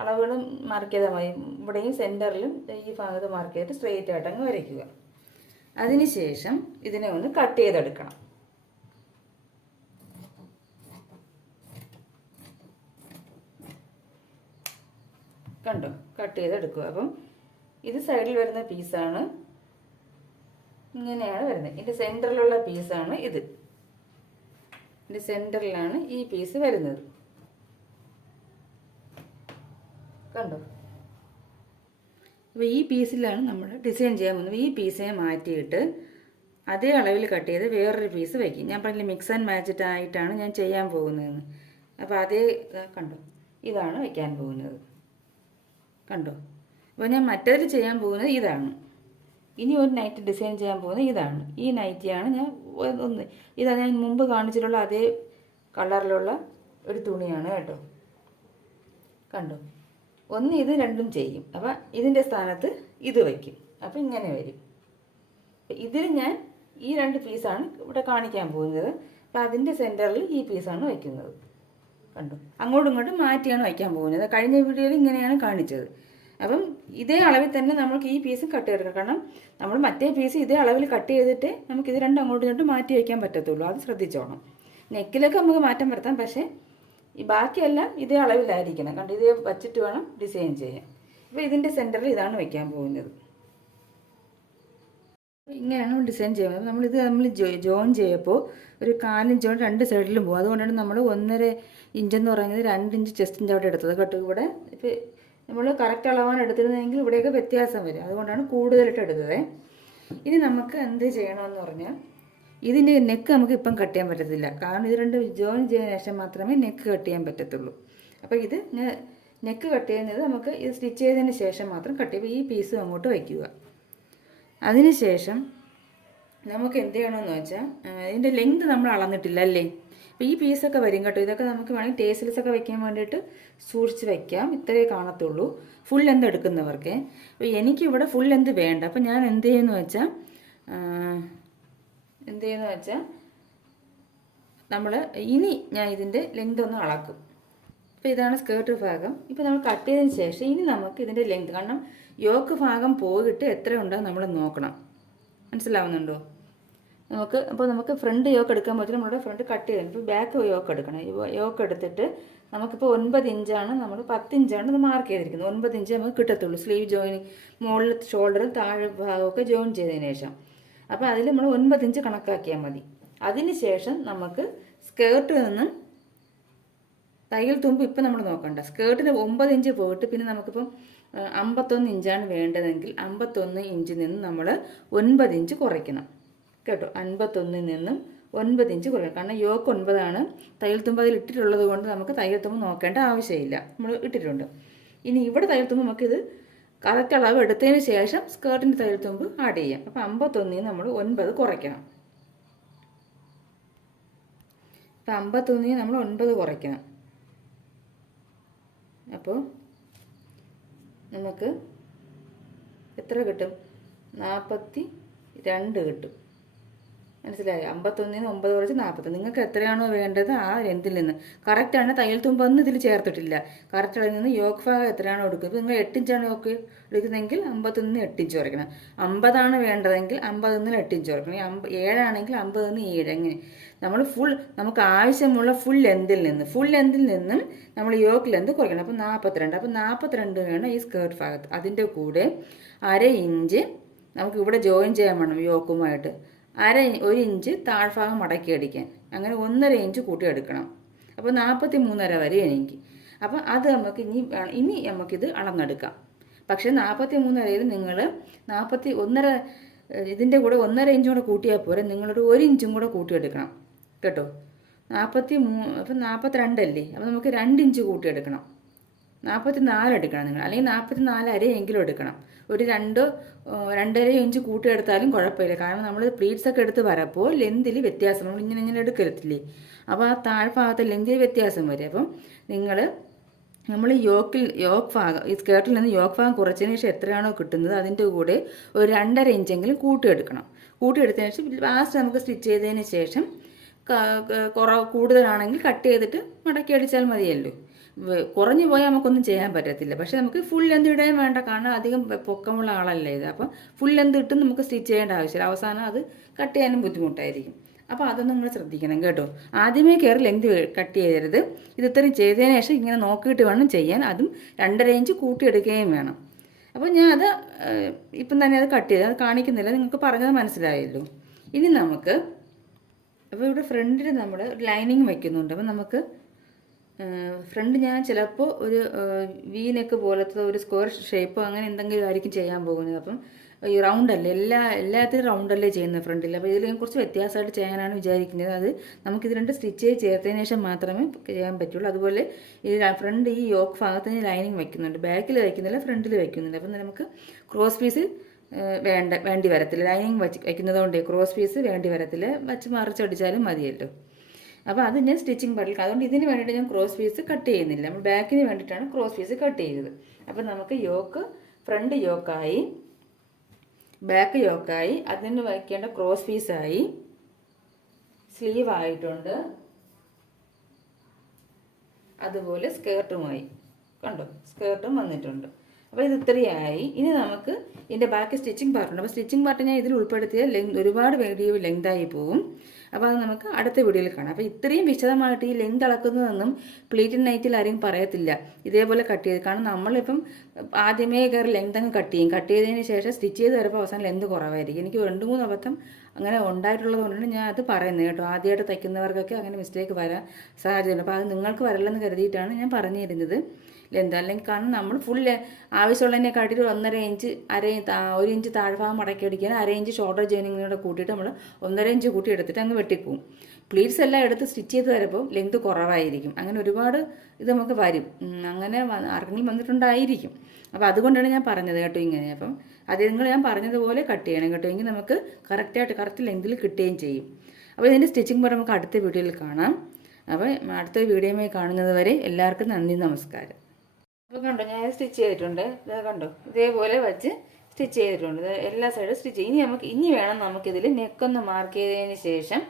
അളവുകളും മാർക്ക് ചെയ്താൽ മതി. ഇവിടെയും സെൻറ്ററിലും ഈ ഭാഗത്ത് മാർക്ക് ചെയ്തിട്ട് സ്ട്രെയിറ്റ് ആയിട്ട് അങ്ങ് വരയ്ക്കുക. അതിനുശേഷം ഇതിനെ ഒന്ന് കട്ട് ചെയ്തെടുക്കണം. കണ്ടോ, കട്ട് ചെയ്തെടുക്കുക. അപ്പം ഇത് സൈഡിൽ വരുന്ന പീസാണ്, ഇങ്ങനെയാണ് വരുന്നത്. ഇതിൻ്റെ സെൻറ്ററിലുള്ള പീസാണ് ഇത്. ഇതിൻ്റെ സെൻറ്ററിലാണ് ഈ പീസ് വരുന്നത്. കണ്ടോ, അപ്പോൾ ഈ പീസിലാണ് നമ്മൾ ഡിസൈൻ ചെയ്യാൻ പോകുന്നത്. ഈ പീസിനെ മാറ്റിയിട്ട് അതേ അളവിൽ കട്ട് ചെയ്ത് വേറൊരു പീസ് വയ്ക്കും. ഞാൻ പറഞ്ഞില്ല മിക്സ് ആൻഡ് മാച്ച് ആയിട്ടാണ് ഞാൻ ചെയ്യാൻ പോകുന്നതെന്ന്. അപ്പോൾ അതേ കണ്ടോ, ഇതാണ് വയ്ക്കാൻ പോകുന്നത്. കണ്ടോ, അപ്പോൾ ഞാൻ മറ്റേതിൽ ചെയ്യാൻ പോകുന്നത് ഇതാണ്. ഇനി ഒരു നൈറ്റ് ഡിസൈൻ ചെയ്യാൻ പോകുന്നത് ഇതാണ്. ഈ നൈറ്റിയാണ് ഞാൻ ഇതാണ് ഞാൻ മുമ്പ് കാണിച്ചിട്ടുള്ള അതേ കളറിലുള്ള ഒരു തുണിയാണ് കേട്ടോ. കണ്ടോ, ഒന്ന് ഇത് രണ്ടും ചെയ്യും. അപ്പം ഇതിൻ്റെ സ്ഥാനത്ത് ഇത് വയ്ക്കും. അപ്പം ഇങ്ങനെ വരും. ഇതിൽ ഞാൻ ഈ 2 പീസാണ് ഇവിടെ കാണിക്കാൻ പോകുന്നത്. അപ്പം അതിൻ്റെ സെൻറ്ററിൽ ഈ പീസാണ് വയ്ക്കുന്നത്. കണ്ടു, അങ്ങോട്ടും ഇങ്ങോട്ടും മാറ്റിയാണ് വയ്ക്കാൻ പോകുന്നത്. കഴിഞ്ഞ വീഡിയോയിൽ ഇങ്ങനെയാണ് കാണിച്ചത്. അപ്പം ഇതേ അളവിൽ തന്നെ നമുക്ക് ഈ പീസ് കട്ട് ചെയ്തെടുക്കാം. കാരണം നമ്മൾ മറ്റേ പീസ് ഇതേ അളവിൽ കട്ട് ചെയ്തിട്ട് നമുക്ക് ഇത് രണ്ടും അങ്ങോട്ടും ഇങ്ങോട്ടും മാറ്റി വയ്ക്കാൻ പറ്റത്തുള്ളൂ. അത് ശ്രദ്ധിച്ചോണം. നെക്കിലൊക്കെ നമുക്ക് മാറ്റം വരുത്താം, പക്ഷേ ഈ ബാക്കിയെല്ലാം ഇതേ അളവിലായിരിക്കണം. കണ്ട് ഇത് വച്ചിട്ട് വേണം ഡിസൈൻ ചെയ്യാൻ. അപ്പോൾ ഇതിൻ്റെ സെൻറ്ററിൽ ഇതാണ് വയ്ക്കാൻ പോകുന്നത്. ഇങ്ങനെയാണ് നമ്മൾ ഡിസൈൻ ചെയ്യുന്നത്. നമ്മൾ ജോയിൻ ചെയ്യപ്പോൾ ഒരു 4 ഇഞ്ച് കൊണ്ട് 2 സൈഡിലും പോകും. അതുകൊണ്ടാണ് നമ്മൾ 1.5 ഇഞ്ച് എന്ന് പറയുന്നത് 2 ഇഞ്ച് ചെസ്റ്റിൻ്റെ അവിടെ എടുത്തത് കേട്ടോ. ഇവിടെ ഇപ്പോൾ നമ്മൾ കറക്റ്റ് അളവാണ് എടുത്തിരുന്നതെങ്കിൽ ഇവിടെയൊക്കെ വ്യത്യാസം വരും. അതുകൊണ്ടാണ് കൂടുതലായിട്ട് എടുത്തത്. ഇനി നമുക്ക് എന്ത് ചെയ്യണമെന്ന് പറഞ്ഞാൽ ഇതിൻ്റെ നെക്ക് നമുക്ക് ഇപ്പം കട്ട് ചെയ്യാൻ പറ്റത്തില്ല. കാരണം ഇത് രണ്ട് ജോയിൻ ചെയ്തതിന് ശേഷം മാത്രമേ നെക്ക് കട്ട് ചെയ്യാൻ പറ്റത്തുള്ളൂ. അപ്പോൾ ഇത് നെക്ക് കട്ട് ചെയ്യുന്നത് നമുക്ക് ഇത് സ്റ്റിച്ച് ചെയ്തതിന് ശേഷം മാത്രം കട്ട് ചെയ്യുമ്പോൾ ഈ പീസ് അങ്ങോട്ട് വയ്ക്കുക. അതിനുശേഷം നമുക്ക് എന്ത് ചെയ്യണമെന്ന് വെച്ചാൽ ഇതിൻ്റെ ലെങ്ത് നമ്മൾ അളന്നിട്ടില്ല അല്ലേ. അപ്പോൾ ഈ പീസൊക്കെ വരും കേട്ടോ. ഇതൊക്കെ നമുക്ക് വേണമെങ്കിൽ ടേസ്റ്റിൽസൊക്കെ വയ്ക്കാൻ വേണ്ടിയിട്ട് സൂക്ഷിച്ച് വയ്ക്കാം. ഇത്രയേ കാണത്തുള്ളൂ ഫുൾ ലെന്ത് എടുക്കുന്നവർക്ക്. അപ്പോൾ എനിക്കിവിടെ ഫുൾ ലെന്ത് വേണ്ട. അപ്പോൾ ഞാൻ എന്ത് ചെയ്യുന്നു വെച്ചാൽ ഇനി ഞാൻ ഇതിൻ്റെ ലെങ്ത് ഒന്ന് അളക്കും. അപ്പോൾ ഇതാണ് സ്കേർട്ട് ഭാഗം. ഇപ്പോൾ നമ്മൾ കട്ട് ചെയ്തതിന് ശേഷം ഇനി നമുക്ക് ഇതിൻ്റെ ലെങ്ത്, കാരണം യോക്ക് ഭാഗം പോയിട്ട് എത്ര ഉണ്ടെന്ന് നമ്മൾ നോക്കണം. മനസ്സിലാവുന്നുണ്ടോ? നമുക്ക് ഫ്രണ്ട് യോക്ക് എടുക്കാൻ പറ്റില്ല. നമ്മുടെ ഫ്രണ്ട് കട്ട് ചെയ്യണം. ഇപ്പോൾ ബാക്ക് യോക്ക് എടുക്കണം. യോക്ക് എടുത്തിട്ട് നമുക്കിപ്പോൾ 9 ഇഞ്ചാണ്, നമ്മൾ 10 ഇഞ്ചാണ് ഇത് മാർക്ക് ചെയ്തിരിക്കുന്നത്. 9 ഇഞ്ച് നമുക്ക് കിട്ടത്തുള്ളൂ. സ്ലീവ് ജോയിൻ മുകളിൽ ഷോൾഡറും താഴെ ഭാഗമൊക്കെ ജോയിൻ ചെയ്തതിന് ശേഷം. അപ്പോൾ അതിൽ നമ്മൾ 9 ഇഞ്ച് കണക്കാക്കിയാൽ മതി. അതിന് ശേഷം നമുക്ക് സ്കേർട്ടിൽ നിന്നും തയ്യൽ തുമ്പ് ഇപ്പം നമ്മൾ നോക്കണ്ട. സ്കേർട്ടിന് 9 ഇഞ്ച് പോയിട്ട് പിന്നെ നമുക്കിപ്പം 51 ഇഞ്ചാണ് വേണ്ടതെങ്കിൽ 51 ഇഞ്ചിൽ നിന്ന് നമ്മൾ 9 ഇഞ്ച് കുറയ്ക്കണം കേട്ടോ. 51 നിന്നും 9 ഇഞ്ച് കുറയ്ക്കണം. കാരണം യോക്ക് 9 തയ്യൽ തുമ്പ് അതിൽ ഇട്ടിട്ടുള്ളത് കൊണ്ട് നമുക്ക് തയ്യൽ തുമ്പ് നോക്കേണ്ട ആവശ്യമില്ല. നമ്മൾ ഇട്ടിട്ടുണ്ട്. ഇനി ഇവിടെ തയ്യൽ തുമ്പ് നമുക്കിത് കറക്റ്റ് അളവ് എടുത്തതിന് ശേഷം സ്കേർട്ടിൻ്റെ തയ്യൽ തുമ്പ് ആഡ് ചെയ്യാം. അപ്പോൾ 51 നമ്മൾ 9 കുറയ്ക്കണം. അപ്പോൾ 51 നമ്മൾ 9 കുറയ്ക്കണം. അപ്പോൾ നമുക്ക് എത്ര കിട്ടും? 42 കിട്ടും. മനസ്സിലായി? 51 9 കുറച്ച് 40. നിങ്ങൾക്ക് എത്രയാണോ വേണ്ടത് ആ ലെന്തിൽ നിന്ന് കറക്റ്റാണ്. തയ്യൽ തുമ്പൊന്നും ഇതിൽ ചേർത്തിട്ടില്ല. കറക്റ്റ് അതിൽ നിന്ന് യോക്ക് ഭാഗം എത്രയാണോ എടുക്കുക. ഇപ്പോൾ നിങ്ങൾ 8 ഇഞ്ചാണ് യോക്ക് എടുക്കുന്നതെങ്കിൽ 51 8 ഇഞ്ച് കുറയ്ക്കണം. 50 വേണ്ടതെങ്കിൽ 50 8 ഇഞ്ച് കുറയ്ക്കണം. 7 ആണെങ്കിൽ 50 7. അങ്ങനെ നമ്മൾ നമുക്ക് ആവശ്യമുള്ള ഫുൾ ലെന്തിൽ നിന്നും നമ്മൾ യോക്ക് ലെന്ത് കുറയ്ക്കണം. അപ്പോൾ 42. അപ്പോൾ 42 വേണം ഈ സ്കേർട്ട് ഭാഗത്ത്. അതിൻ്റെ കൂടെ 1/2 ഇഞ്ച് നമുക്ക് ഇവിടെ ജോയിൻ ചെയ്യാൻ വേണം യോക്കുമായിട്ട്. 1 ഇഞ്ച് താഴ്ഭാഗം മടക്കി അടിക്കാൻ. അങ്ങനെ 1.5 ഇഞ്ച് കൂട്ടി എടുക്കണം. അപ്പോൾ 43.5 വരെ എനിക്ക്. അപ്പോൾ അത് നമുക്ക് ഇനി നമുക്കിത് അളന്നെടുക്കാം. പക്ഷേ 43.5 നിങ്ങൾ 1.5 ഇതിൻ്റെ കൂടെ 1.5 ഇഞ്ചും കൂടെ കൂട്ടിയാൽ പോരെ. നിങ്ങളൊരു 1 ഇഞ്ചും കൂടെ കൂട്ടിയെടുക്കണം കേട്ടോ. 43 അപ്പം 42 അല്ലേ. അപ്പോൾ നമുക്ക് 2 ഇഞ്ച് കൂട്ടിയെടുക്കണം. 44 എടുക്കണം നിങ്ങൾ, അല്ലെങ്കിൽ 44.5 എങ്കിലും എടുക്കണം. ഒരു 2.5 ഇഞ്ച് കൂട്ടിയെടുത്താലും കുഴപ്പമില്ല. കാരണം നമ്മൾ പ്ലീറ്റ്സൊക്കെ എടുത്ത് വരപ്പോൾ ലെന്തിൽ വ്യത്യാസം നമ്മൾ ഇങ്ങനെ എടുക്കരുത്തില്ലേ. അപ്പോൾ ആ താഴ്ഭാഗത്തെ ലെന്തിൽ വ്യത്യാസം വരും. അപ്പം നമ്മൾ യോക്ക് ഭാഗം ഈ സ്കേർട്ടിൽ നിന്ന് യോക്ക് ഭാഗം കുറച്ചതിന് ശേഷം എത്രയാണോ കിട്ടുന്നത് അതിൻ്റെ കൂടെ ഒരു 2.5 ഇഞ്ചെങ്കിലും കൂട്ടിയെടുക്കണം. കൂട്ടിയെടുത്തതിന് ശേഷം ലാസ്റ്റ് നമുക്ക് സ്റ്റിച്ച് ചെയ്തതിന് ശേഷം കൂടുതലാണെങ്കിൽ കട്ട് ചെയ്തിട്ട് മടക്കി അടിച്ചാൽ മതിയല്ലോ. കുറഞ്ഞു പോയാൽ നമുക്കൊന്നും ചെയ്യാൻ പറ്റത്തില്ല. പക്ഷേ നമുക്ക് ഫുൾ ലെന്ത് ഇടാൻ വേണ്ട. കാരണം അധികം പൊക്കമുള്ള ആളല്ലേ ഇത്. അപ്പം ഫുൾ ലെന്ത് ഇട്ട് നമുക്ക് സ്റ്റിച്ച് ചെയ്യേണ്ട ആവശ്യമില്ല. അവസാനം അത് കട്ട് ചെയ്യാനും ബുദ്ധിമുട്ടായിരിക്കും. അപ്പോൾ അതൊന്നും നിങ്ങൾ ശ്രദ്ധിക്കണം കേട്ടോ. ആദ്യമേ കയറി ലെന്ത് കട്ട് ചെയ്യരുത്. ഇത് ഇത്രയും ചെയ്തതിന് ശേഷം ഇങ്ങനെ നോക്കിയിട്ട് വേണം ചെയ്യാൻ. അതും 2.5 ഇഞ്ച് കൂട്ടിയെടുക്കുകയും വേണം. അപ്പോൾ ഞാൻ ഇപ്പം തന്നെ അത് കട്ട് ചെയ്ത് അത് കാണിക്കുന്നില്ല. നിങ്ങൾക്ക് പറഞ്ഞത് മനസ്സിലായല്ലോ. ഇനി നമുക്ക് അപ്പോൾ ഇവിടെ ഫ്രണ്ടിൽ നമ്മൾ ലൈനിങ് വയ്ക്കുന്നുണ്ട്. അപ്പം നമുക്ക് ഫ്രണ്ട് ഞാൻ ചിലപ്പോൾ ഒരു വി നെക്ക് പോലത്തെ ഒരു സ്ക്വയർ ഷേപ്പോ അങ്ങനെ എന്തെങ്കിലും ആയിരിക്കും ചെയ്യാൻ പോകുന്നത്. അപ്പം ഈ റൗണ്ടല്ലേ എല്ലാത്തിനും റൗണ്ടല്ലേ ചെയ്യുന്നത് ഫ്രണ്ടിൽ. അപ്പോൾ ഇതിൽ കുറച്ച് വ്യത്യാസമായിട്ട് ചെയ്യാനാണ് വിചാരിക്കുന്നത്. അത് നമുക്കിത് 2 സ്റ്റിച്ച് ചേർത്തതിന് ശേഷം മാത്രമേ ചെയ്യാൻ പറ്റുള്ളൂ. അതുപോലെ ഈ ഫ്രണ്ട് ഈ യോക്ക് ഭാഗത്തിന് ലൈനിങ് വയ്ക്കുന്നുണ്ട്. ബാക്കിൽ വയ്ക്കുന്നില്ല, ഫ്രണ്ടിൽ വയ്ക്കുന്നുണ്ട്. അപ്പം നമുക്ക് ക്രോസ് പീസ് വേണ്ടി വരത്തില്ല. ലൈനിങ് വയ്ക്കുന്നത് കൊണ്ട് ക്രോസ് പീസ് വേണ്ടി വരത്തില്ല. വച്ച് മറിച്ചടിച്ചാലും മതിയല്ലോ. അപ്പോൾ അത് ഞാൻ സ്റ്റിച്ചിങ് പാർട്ടിൽ, അതുകൊണ്ട് ഇതിന് വേണ്ടിയിട്ട് ഞാൻ ക്രോസ് പീസ് കട്ട് ചെയ്യുന്നില്ല. നമ്മൾ ബാക്കിന് വേണ്ടിയിട്ടാണ് ക്രോസ് പീസ് കട്ട് ചെയ്തത്. അപ്പോൾ നമുക്ക് ഫ്രണ്ട് യോക്കായി, ബാക്ക് യോക്കായി, അതിന് വയ്ക്കേണ്ട ക്രോസ് പീസായി, സ്ലീവ് ആയിട്ടുണ്ട്, അതുപോലെ സ്കേർട്ടുമായി. കണ്ടോ, സ്കേർട്ടും വന്നിട്ടുണ്ട്. അപ്പോൾ ഇത് ഇത്രയായി. ഇനി നമുക്ക് ഇതിൻ്റെ ബാക്കി സ്റ്റിച്ചിങ് പാർട്ടുണ്ട്. അപ്പോൾ സ്റ്റിച്ചിങ് പാർട്ട് ഞാൻ ഇതിൽ ഉൾപ്പെടുത്തിയ ഒരുപാട് വീഡിയോ ലെങ്തായി പോവും. അപ്പോൾ അത് നമുക്ക് അടുത്ത വീഡിയോയിൽ കാണാം. അപ്പോൾ ഇത്രയും വിശദമായിട്ട് ഈ ലെങ്ത് അളക്കുന്നതൊന്നും പ്ലീറ്റഡ് നൈറ്റിൽ ആരെയും പറയത്തില്ല. ഇതേപോലെ കട്ട് ചെയ്ത്, കാരണം നമ്മളിപ്പം ആദ്യമേ കയറി ലെങ്ത് അങ്ങ് കട്ട് ചെയ്യും. കട്ട് ചെയ്തതിന് ശേഷം സ്റ്റിച്ച് ചെയ്ത് വരുമ്പോൾ അവസാനം ലെങ്ത് കുറവായിരിക്കും. എനിക്ക് 2-3 അബദ്ധം അങ്ങനെ ഉണ്ടായിട്ടുള്ളത് കൊണ്ടാണ് ഞാൻ അത് പറയുന്നത് കേട്ടോ. ആദ്യമായിട്ട് തയ്ക്കുന്നവർക്കൊക്കെ അങ്ങനെ മിസ്റ്റേക്ക് വരാൻ സാധ്യതയുണ്ട്. അപ്പോൾ അത് നിങ്ങൾക്ക് വരില്ലെന്ന് കരുതിയിട്ടാണ് ഞാൻ പറഞ്ഞു തരുന്നത് ലെന്ത്. അല്ലെങ്കിൽ കാരണം നമ്മൾ ഫുൾ ആവശ്യമുള്ളതിനെ കാട്ടിയിട്ട് 1.5 ഇഞ്ച് 1 ഇഞ്ച് താഴ്ഭാഗം മടക്കി അടിക്കാൻ 1/2 ഇഞ്ച് ഷോൾഡർ ജോയിനിങ്ങിനോട് കൂട്ടിയിട്ട് നമ്മൾ 1.5 ഇഞ്ച് കൂട്ടി എടുത്തിട്ട് അങ്ങ് വെട്ടിപ്പോവും. പ്ലീറ്റ്സ് എല്ലാം എടുത്ത് സ്റ്റിച്ച് ചെയ്ത് വരുമ്പോൾ ലെങ്ത് കുറവായിരിക്കും. അങ്ങനെ ഒരുപാട് ഇത് നമുക്ക് വരും. അങ്ങനെ ആർക്കെങ്കിലും വന്നിട്ടുണ്ടായിരിക്കും. അപ്പോൾ അതുകൊണ്ടാണ് ഞാൻ പറഞ്ഞത് കേട്ടോ ഇങ്ങനെ. അപ്പം അത് നിങ്ങൾ ഞാൻ പറഞ്ഞതുപോലെ കട്ട് ചെയ്യണം കേട്ടോ. എങ്കിൽ നമുക്ക് കറക്റ്റ് ലെങ്തിൽ കിട്ടുകയും ചെയ്യും. അപ്പോൾ ഇതിൻ്റെ സ്റ്റിച്ചിങ് പോലെ നമുക്ക് അടുത്ത വീഡിയോയിൽ കാണാം. അപ്പോൾ അടുത്ത വീഡിയോയുമായി കാണുന്നത് വരെ എല്ലാവർക്കും നന്ദി, നമസ്കാരം. അപ്പോൾ കണ്ടോ, ഞാൻ സ്റ്റിച്ച് ചെയ്തിട്ടുണ്ട്. ഇത് കണ്ടോ, ഇതേപോലെ വെച്ച് സ്റ്റിച്ച് ചെയ്തിട്ടുണ്ട്. എല്ലാ സൈഡും സ്റ്റിച്ച് ചെയ്യും. ഇനി വേണം നമുക്കിതിൽ നെക്കൊന്ന് മാർക്ക് ചെയ്തതിന് ശേഷം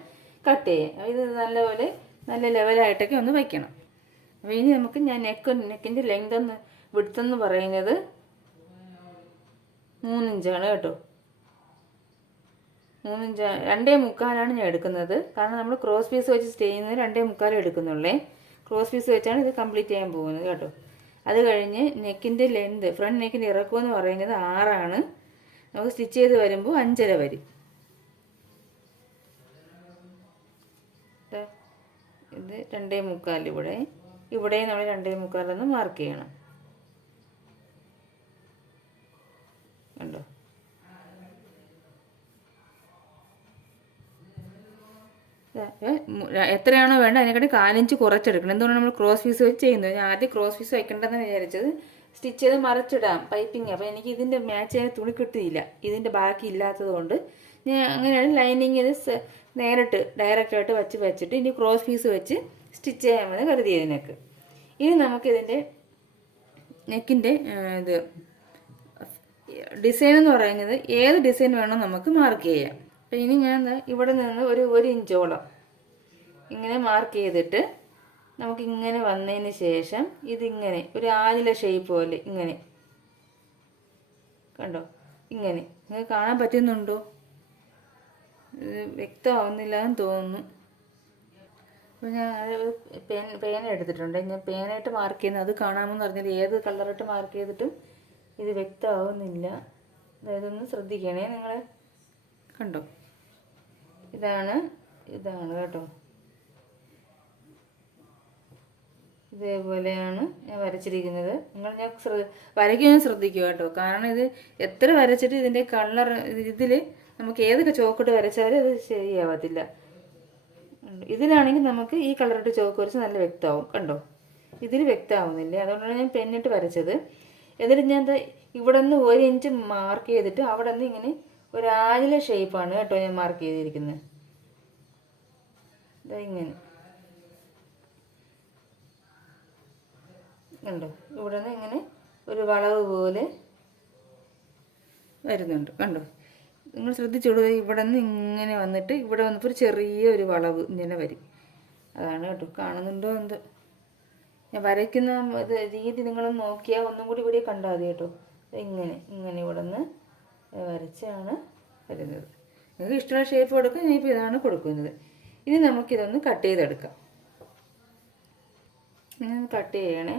കട്ട് ചെയ്യാം. ഇത് നല്ലപോലെ നല്ല ലെവലായിട്ടൊക്കെ ഒന്ന് വയ്ക്കണം. അപ്പോൾ ഇനി നമുക്ക് ഞാൻ നെക്കിൻ്റെ ലെങ്ത് വിഡ്ത്ത് പറയുന്നത് 3 ഇഞ്ചാണ് കേട്ടോ. 3 ഇഞ്ച് 2.25 ഞാൻ എടുക്കുന്നത്. കാരണം നമ്മൾ ക്രോസ് പീസ് വെച്ച് ചെയ്യുന്നത് 2.25 എടുക്കുന്നുള്ളേ. ക്രോസ് പീസ് വെച്ചാണ് ഇത് കംപ്ലീറ്റ് ചെയ്യാൻ പോകുന്നത് കേട്ടോ. അത് കഴിഞ്ഞ് നെക്കിൻ്റെ ലെന്ത്, ഫ്രണ്ട് നെക്കിൻ്റെ ഇറക്കമെന്ന് പറയുന്നത് 6ആണ്. നമുക്ക് സ്റ്റിച്ച് ചെയ്ത് വരുമ്പോൾ 5.5 വരും. ഇത് 2.25 ഇവിടെ നമ്മൾ 2.25 മാർക്ക് ചെയ്യണം. കണ്ടോ, എത്രയാണോ വേണ്ട അതിനെക്കാട്ടി 4 ഇഞ്ച് കുറച്ചെടുക്കണം. എന്തുകൊണ്ടാണ് നമ്മൾ ക്രോസ് പീസ് വെച്ച് ചെയ്യുന്നത്? ഞാൻ ആദ്യം ക്രോസ് പീസ് വയ്ക്കേണ്ടതെന്ന് വിചാരിച്ചത് സ്റ്റിച്ച് ചെയ്ത് മറച്ചിടാം പൈപ്പിങ്. അപ്പോൾ എനിക്ക് ഇതിൻ്റെ മാച്ച് ചെയ്യാൻ തുണി കിട്ടിയില്ല, ഇതിൻ്റെ ബാക്കി ഇല്ലാത്തത് കൊണ്ട് ഞാൻ അങ്ങനെയാണ് ലൈനിങ് ഇത് നേരിട്ട് ഡയറക്റ്റായിട്ട് വെച്ചിട്ട് ഇനി ക്രോസ് പീസ് വെച്ച് സ്റ്റിച്ച് ചെയ്യാമെന്ന് കരുതിയതിനൊക്കെ. ഇനി നമുക്കിതിൻ്റെ നെക്കിൻ്റെ ഇത് ഡിസൈൻ എന്ന് പറയുന്നത് ഏത് ഡിസൈൻ വേണോ നമുക്ക് മാർക്ക് ചെയ്യാം. അപ്പോൾ ഇനി ഞാൻ ഇവിടെ നിന്ന് ഒരു 1 ഇഞ്ചോളം ഇങ്ങനെ മാർക്ക് ചെയ്തിട്ട് നമുക്കിങ്ങനെ വന്നതിന് ശേഷം ഇതിങ്ങനെ ഒരു ആദില ഷേപ്പ് പോലെ ഇങ്ങനെ കണ്ടോ, ഇങ്ങനെ നിങ്ങൾക്ക് കാണാൻ പറ്റുന്നുണ്ടോ? ഇത് വ്യക്തമാവുന്നില്ല എന്ന് തോന്നുന്നു. അപ്പോൾ ഞാൻ പേന എടുത്തിട്ടുണ്ട്. ഞാൻ പേനായിട്ട് മാർക്ക് ചെയ്യുന്നത് അത് കാണാമെന്ന് പറഞ്ഞാൽ ഏത് കളറിട്ട് മാർക്ക് ചെയ്തിട്ടും ഇത് വ്യക്തമാവുന്നില്ല. അതായതൊന്ന് ശ്രദ്ധിക്കണേ നിങ്ങൾ. കണ്ടോ, ഇതാണ് കേട്ടോ. ഇതേപോലെയാണ് ഞാൻ വരച്ചിരിക്കുന്നത്. ഞാൻ വരയ്ക്കാൻ ശ്രദ്ധിക്കുക കേട്ടോ. കാരണം ഇത് എത്ര വരച്ചിട്ട് ഇതിൻ്റെ കളർ ഇതിൽ നമുക്ക് ഏതൊക്കെ ചോക്കിട്ട് വരച്ചാലും അത് ശരിയാവത്തില്ല. ഇതിലാണെങ്കിൽ നമുക്ക് ഈ കളറിട്ട് ചോക്ക് വരച്ച് നല്ല വ്യക്തമാവും. കണ്ടോ, ഇതിൽ വ്യക്തമാവുന്നില്ല. അതുകൊണ്ടാണ് ഞാൻ പെന്നിട്ട് വരച്ചത്. എന്നിട്ട് ഞാൻ ഇവിടെ നിന്ന് 1 ഇഞ്ച് മാർക്ക് ചെയ്തിട്ട് അവിടെ നിന്ന് ഇങ്ങനെ ഒരു ആദില ഷേപ്പാണ് കേട്ടോ ഞാൻ മാർക്ക് ചെയ്തിരിക്കുന്നത്. ഇങ്ങനെ കണ്ടോ, ഇവിടെ നിന്ന് ഇങ്ങനെ ഒരു വളവ് പോലെ വരുന്നുണ്ട്. കണ്ടോ, നിങ്ങൾ ശ്രദ്ധിച്ചോളൂ. ഇവിടെ നിന്ന് ഇങ്ങനെ വന്നിട്ട് ഇവിടെ വന്നപ്പോൾ ഒരു ചെറിയൊരു വളവ് ഇങ്ങനെ വരും. അതാണ് കേട്ടോ, കാണുന്നുണ്ടോ എന്ത് ഞാൻ വരയ്ക്കുന്ന രീതി നിങ്ങളൊന്ന് നോക്കിയാൽ ഒന്നും കൂടി ഇവിടെ കണ്ടാൽ മതി കേട്ടോ. ഇങ്ങനെ ഇവിടെ നിന്ന് വരച്ചാണ് വരുന്നത്. നിങ്ങൾക്ക് ഇഷ്ടമുള്ള ഷേപ്പ് കൊടുക്കുക. ഞാനിപ്പോൾ ഇതാണ് കൊടുക്കുന്നത്. ഇനി നമുക്കിതൊന്ന് കട്ട് ചെയ്തെടുക്കാം. ഇനി കട്ട് ചെയ്യണേ.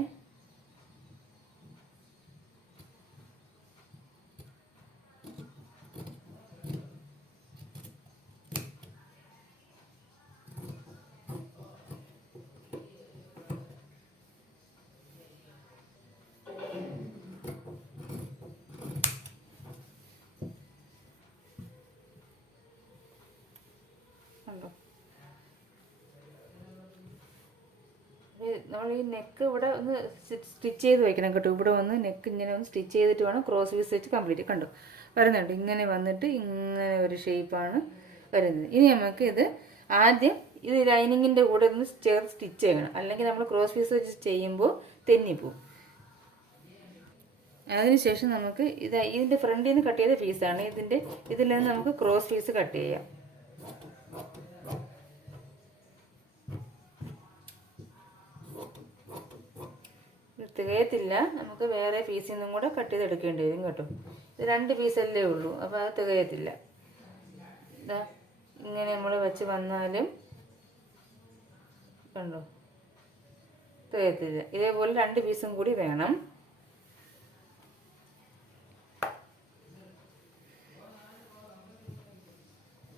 നമ്മൾ ഈ നെക്ക് ഇവിടെ ഒന്ന് സ്റ്റിച്ച് ചെയ്ത് വയ്ക്കണം കേട്ടോ. ഇവിടെ വന്ന് നെക്ക് ഇങ്ങനെ ഒന്ന് സ്റ്റിച്ച് ചെയ്തിട്ട് വേണം ക്രോസ് പീസ് വെച്ച് കംപ്ലീറ്റ്. കണ്ടോ, വരുന്നുണ്ട്. ഇങ്ങനെ വന്നിട്ട് ഇങ്ങനെ ഒരു ഷേപ്പാണ് വരുന്നത്. ഇനി നമുക്ക് ഇത് ആദ്യം ഇത് ലൈനിങ്ങിൻ്റെ കൂടെ ഒന്ന് ചേർത്ത് സ്റ്റിച്ച് ചെയ്യണം. അല്ലെങ്കിൽ നമ്മൾ ക്രോസ് പീസ് വെച്ച് ചെയ്യുമ്പോൾ തെന്നിപ്പോവും. അതിനുശേഷം നമുക്ക് ഇതിൻ്റെ ഫ്രണ്ടിൽ നിന്ന് കട്ട് ചെയ്ത പീസാണ് ഇതിൽ നിന്ന് നമുക്ക് ക്രോസ് പീസ് കട്ട് ചെയ്യാം. തികയത്തില്ല, നമുക്ക് വേറെ പീസിൽ നിന്നും കൂടെ കട്ട് ചെയ്തെടുക്കേണ്ടി വരും കേട്ടോ. ഇത് 2 പീസല്ലേ ഉള്ളൂ, അപ്പോൾ അത് തികയത്തില്ല. ഇങ്ങനെ നമ്മൾ വെച്ച് വന്നാലും കണ്ടോ തികയത്തില്ല. ഇതേപോലെ 2 പീസും കൂടി വേണം.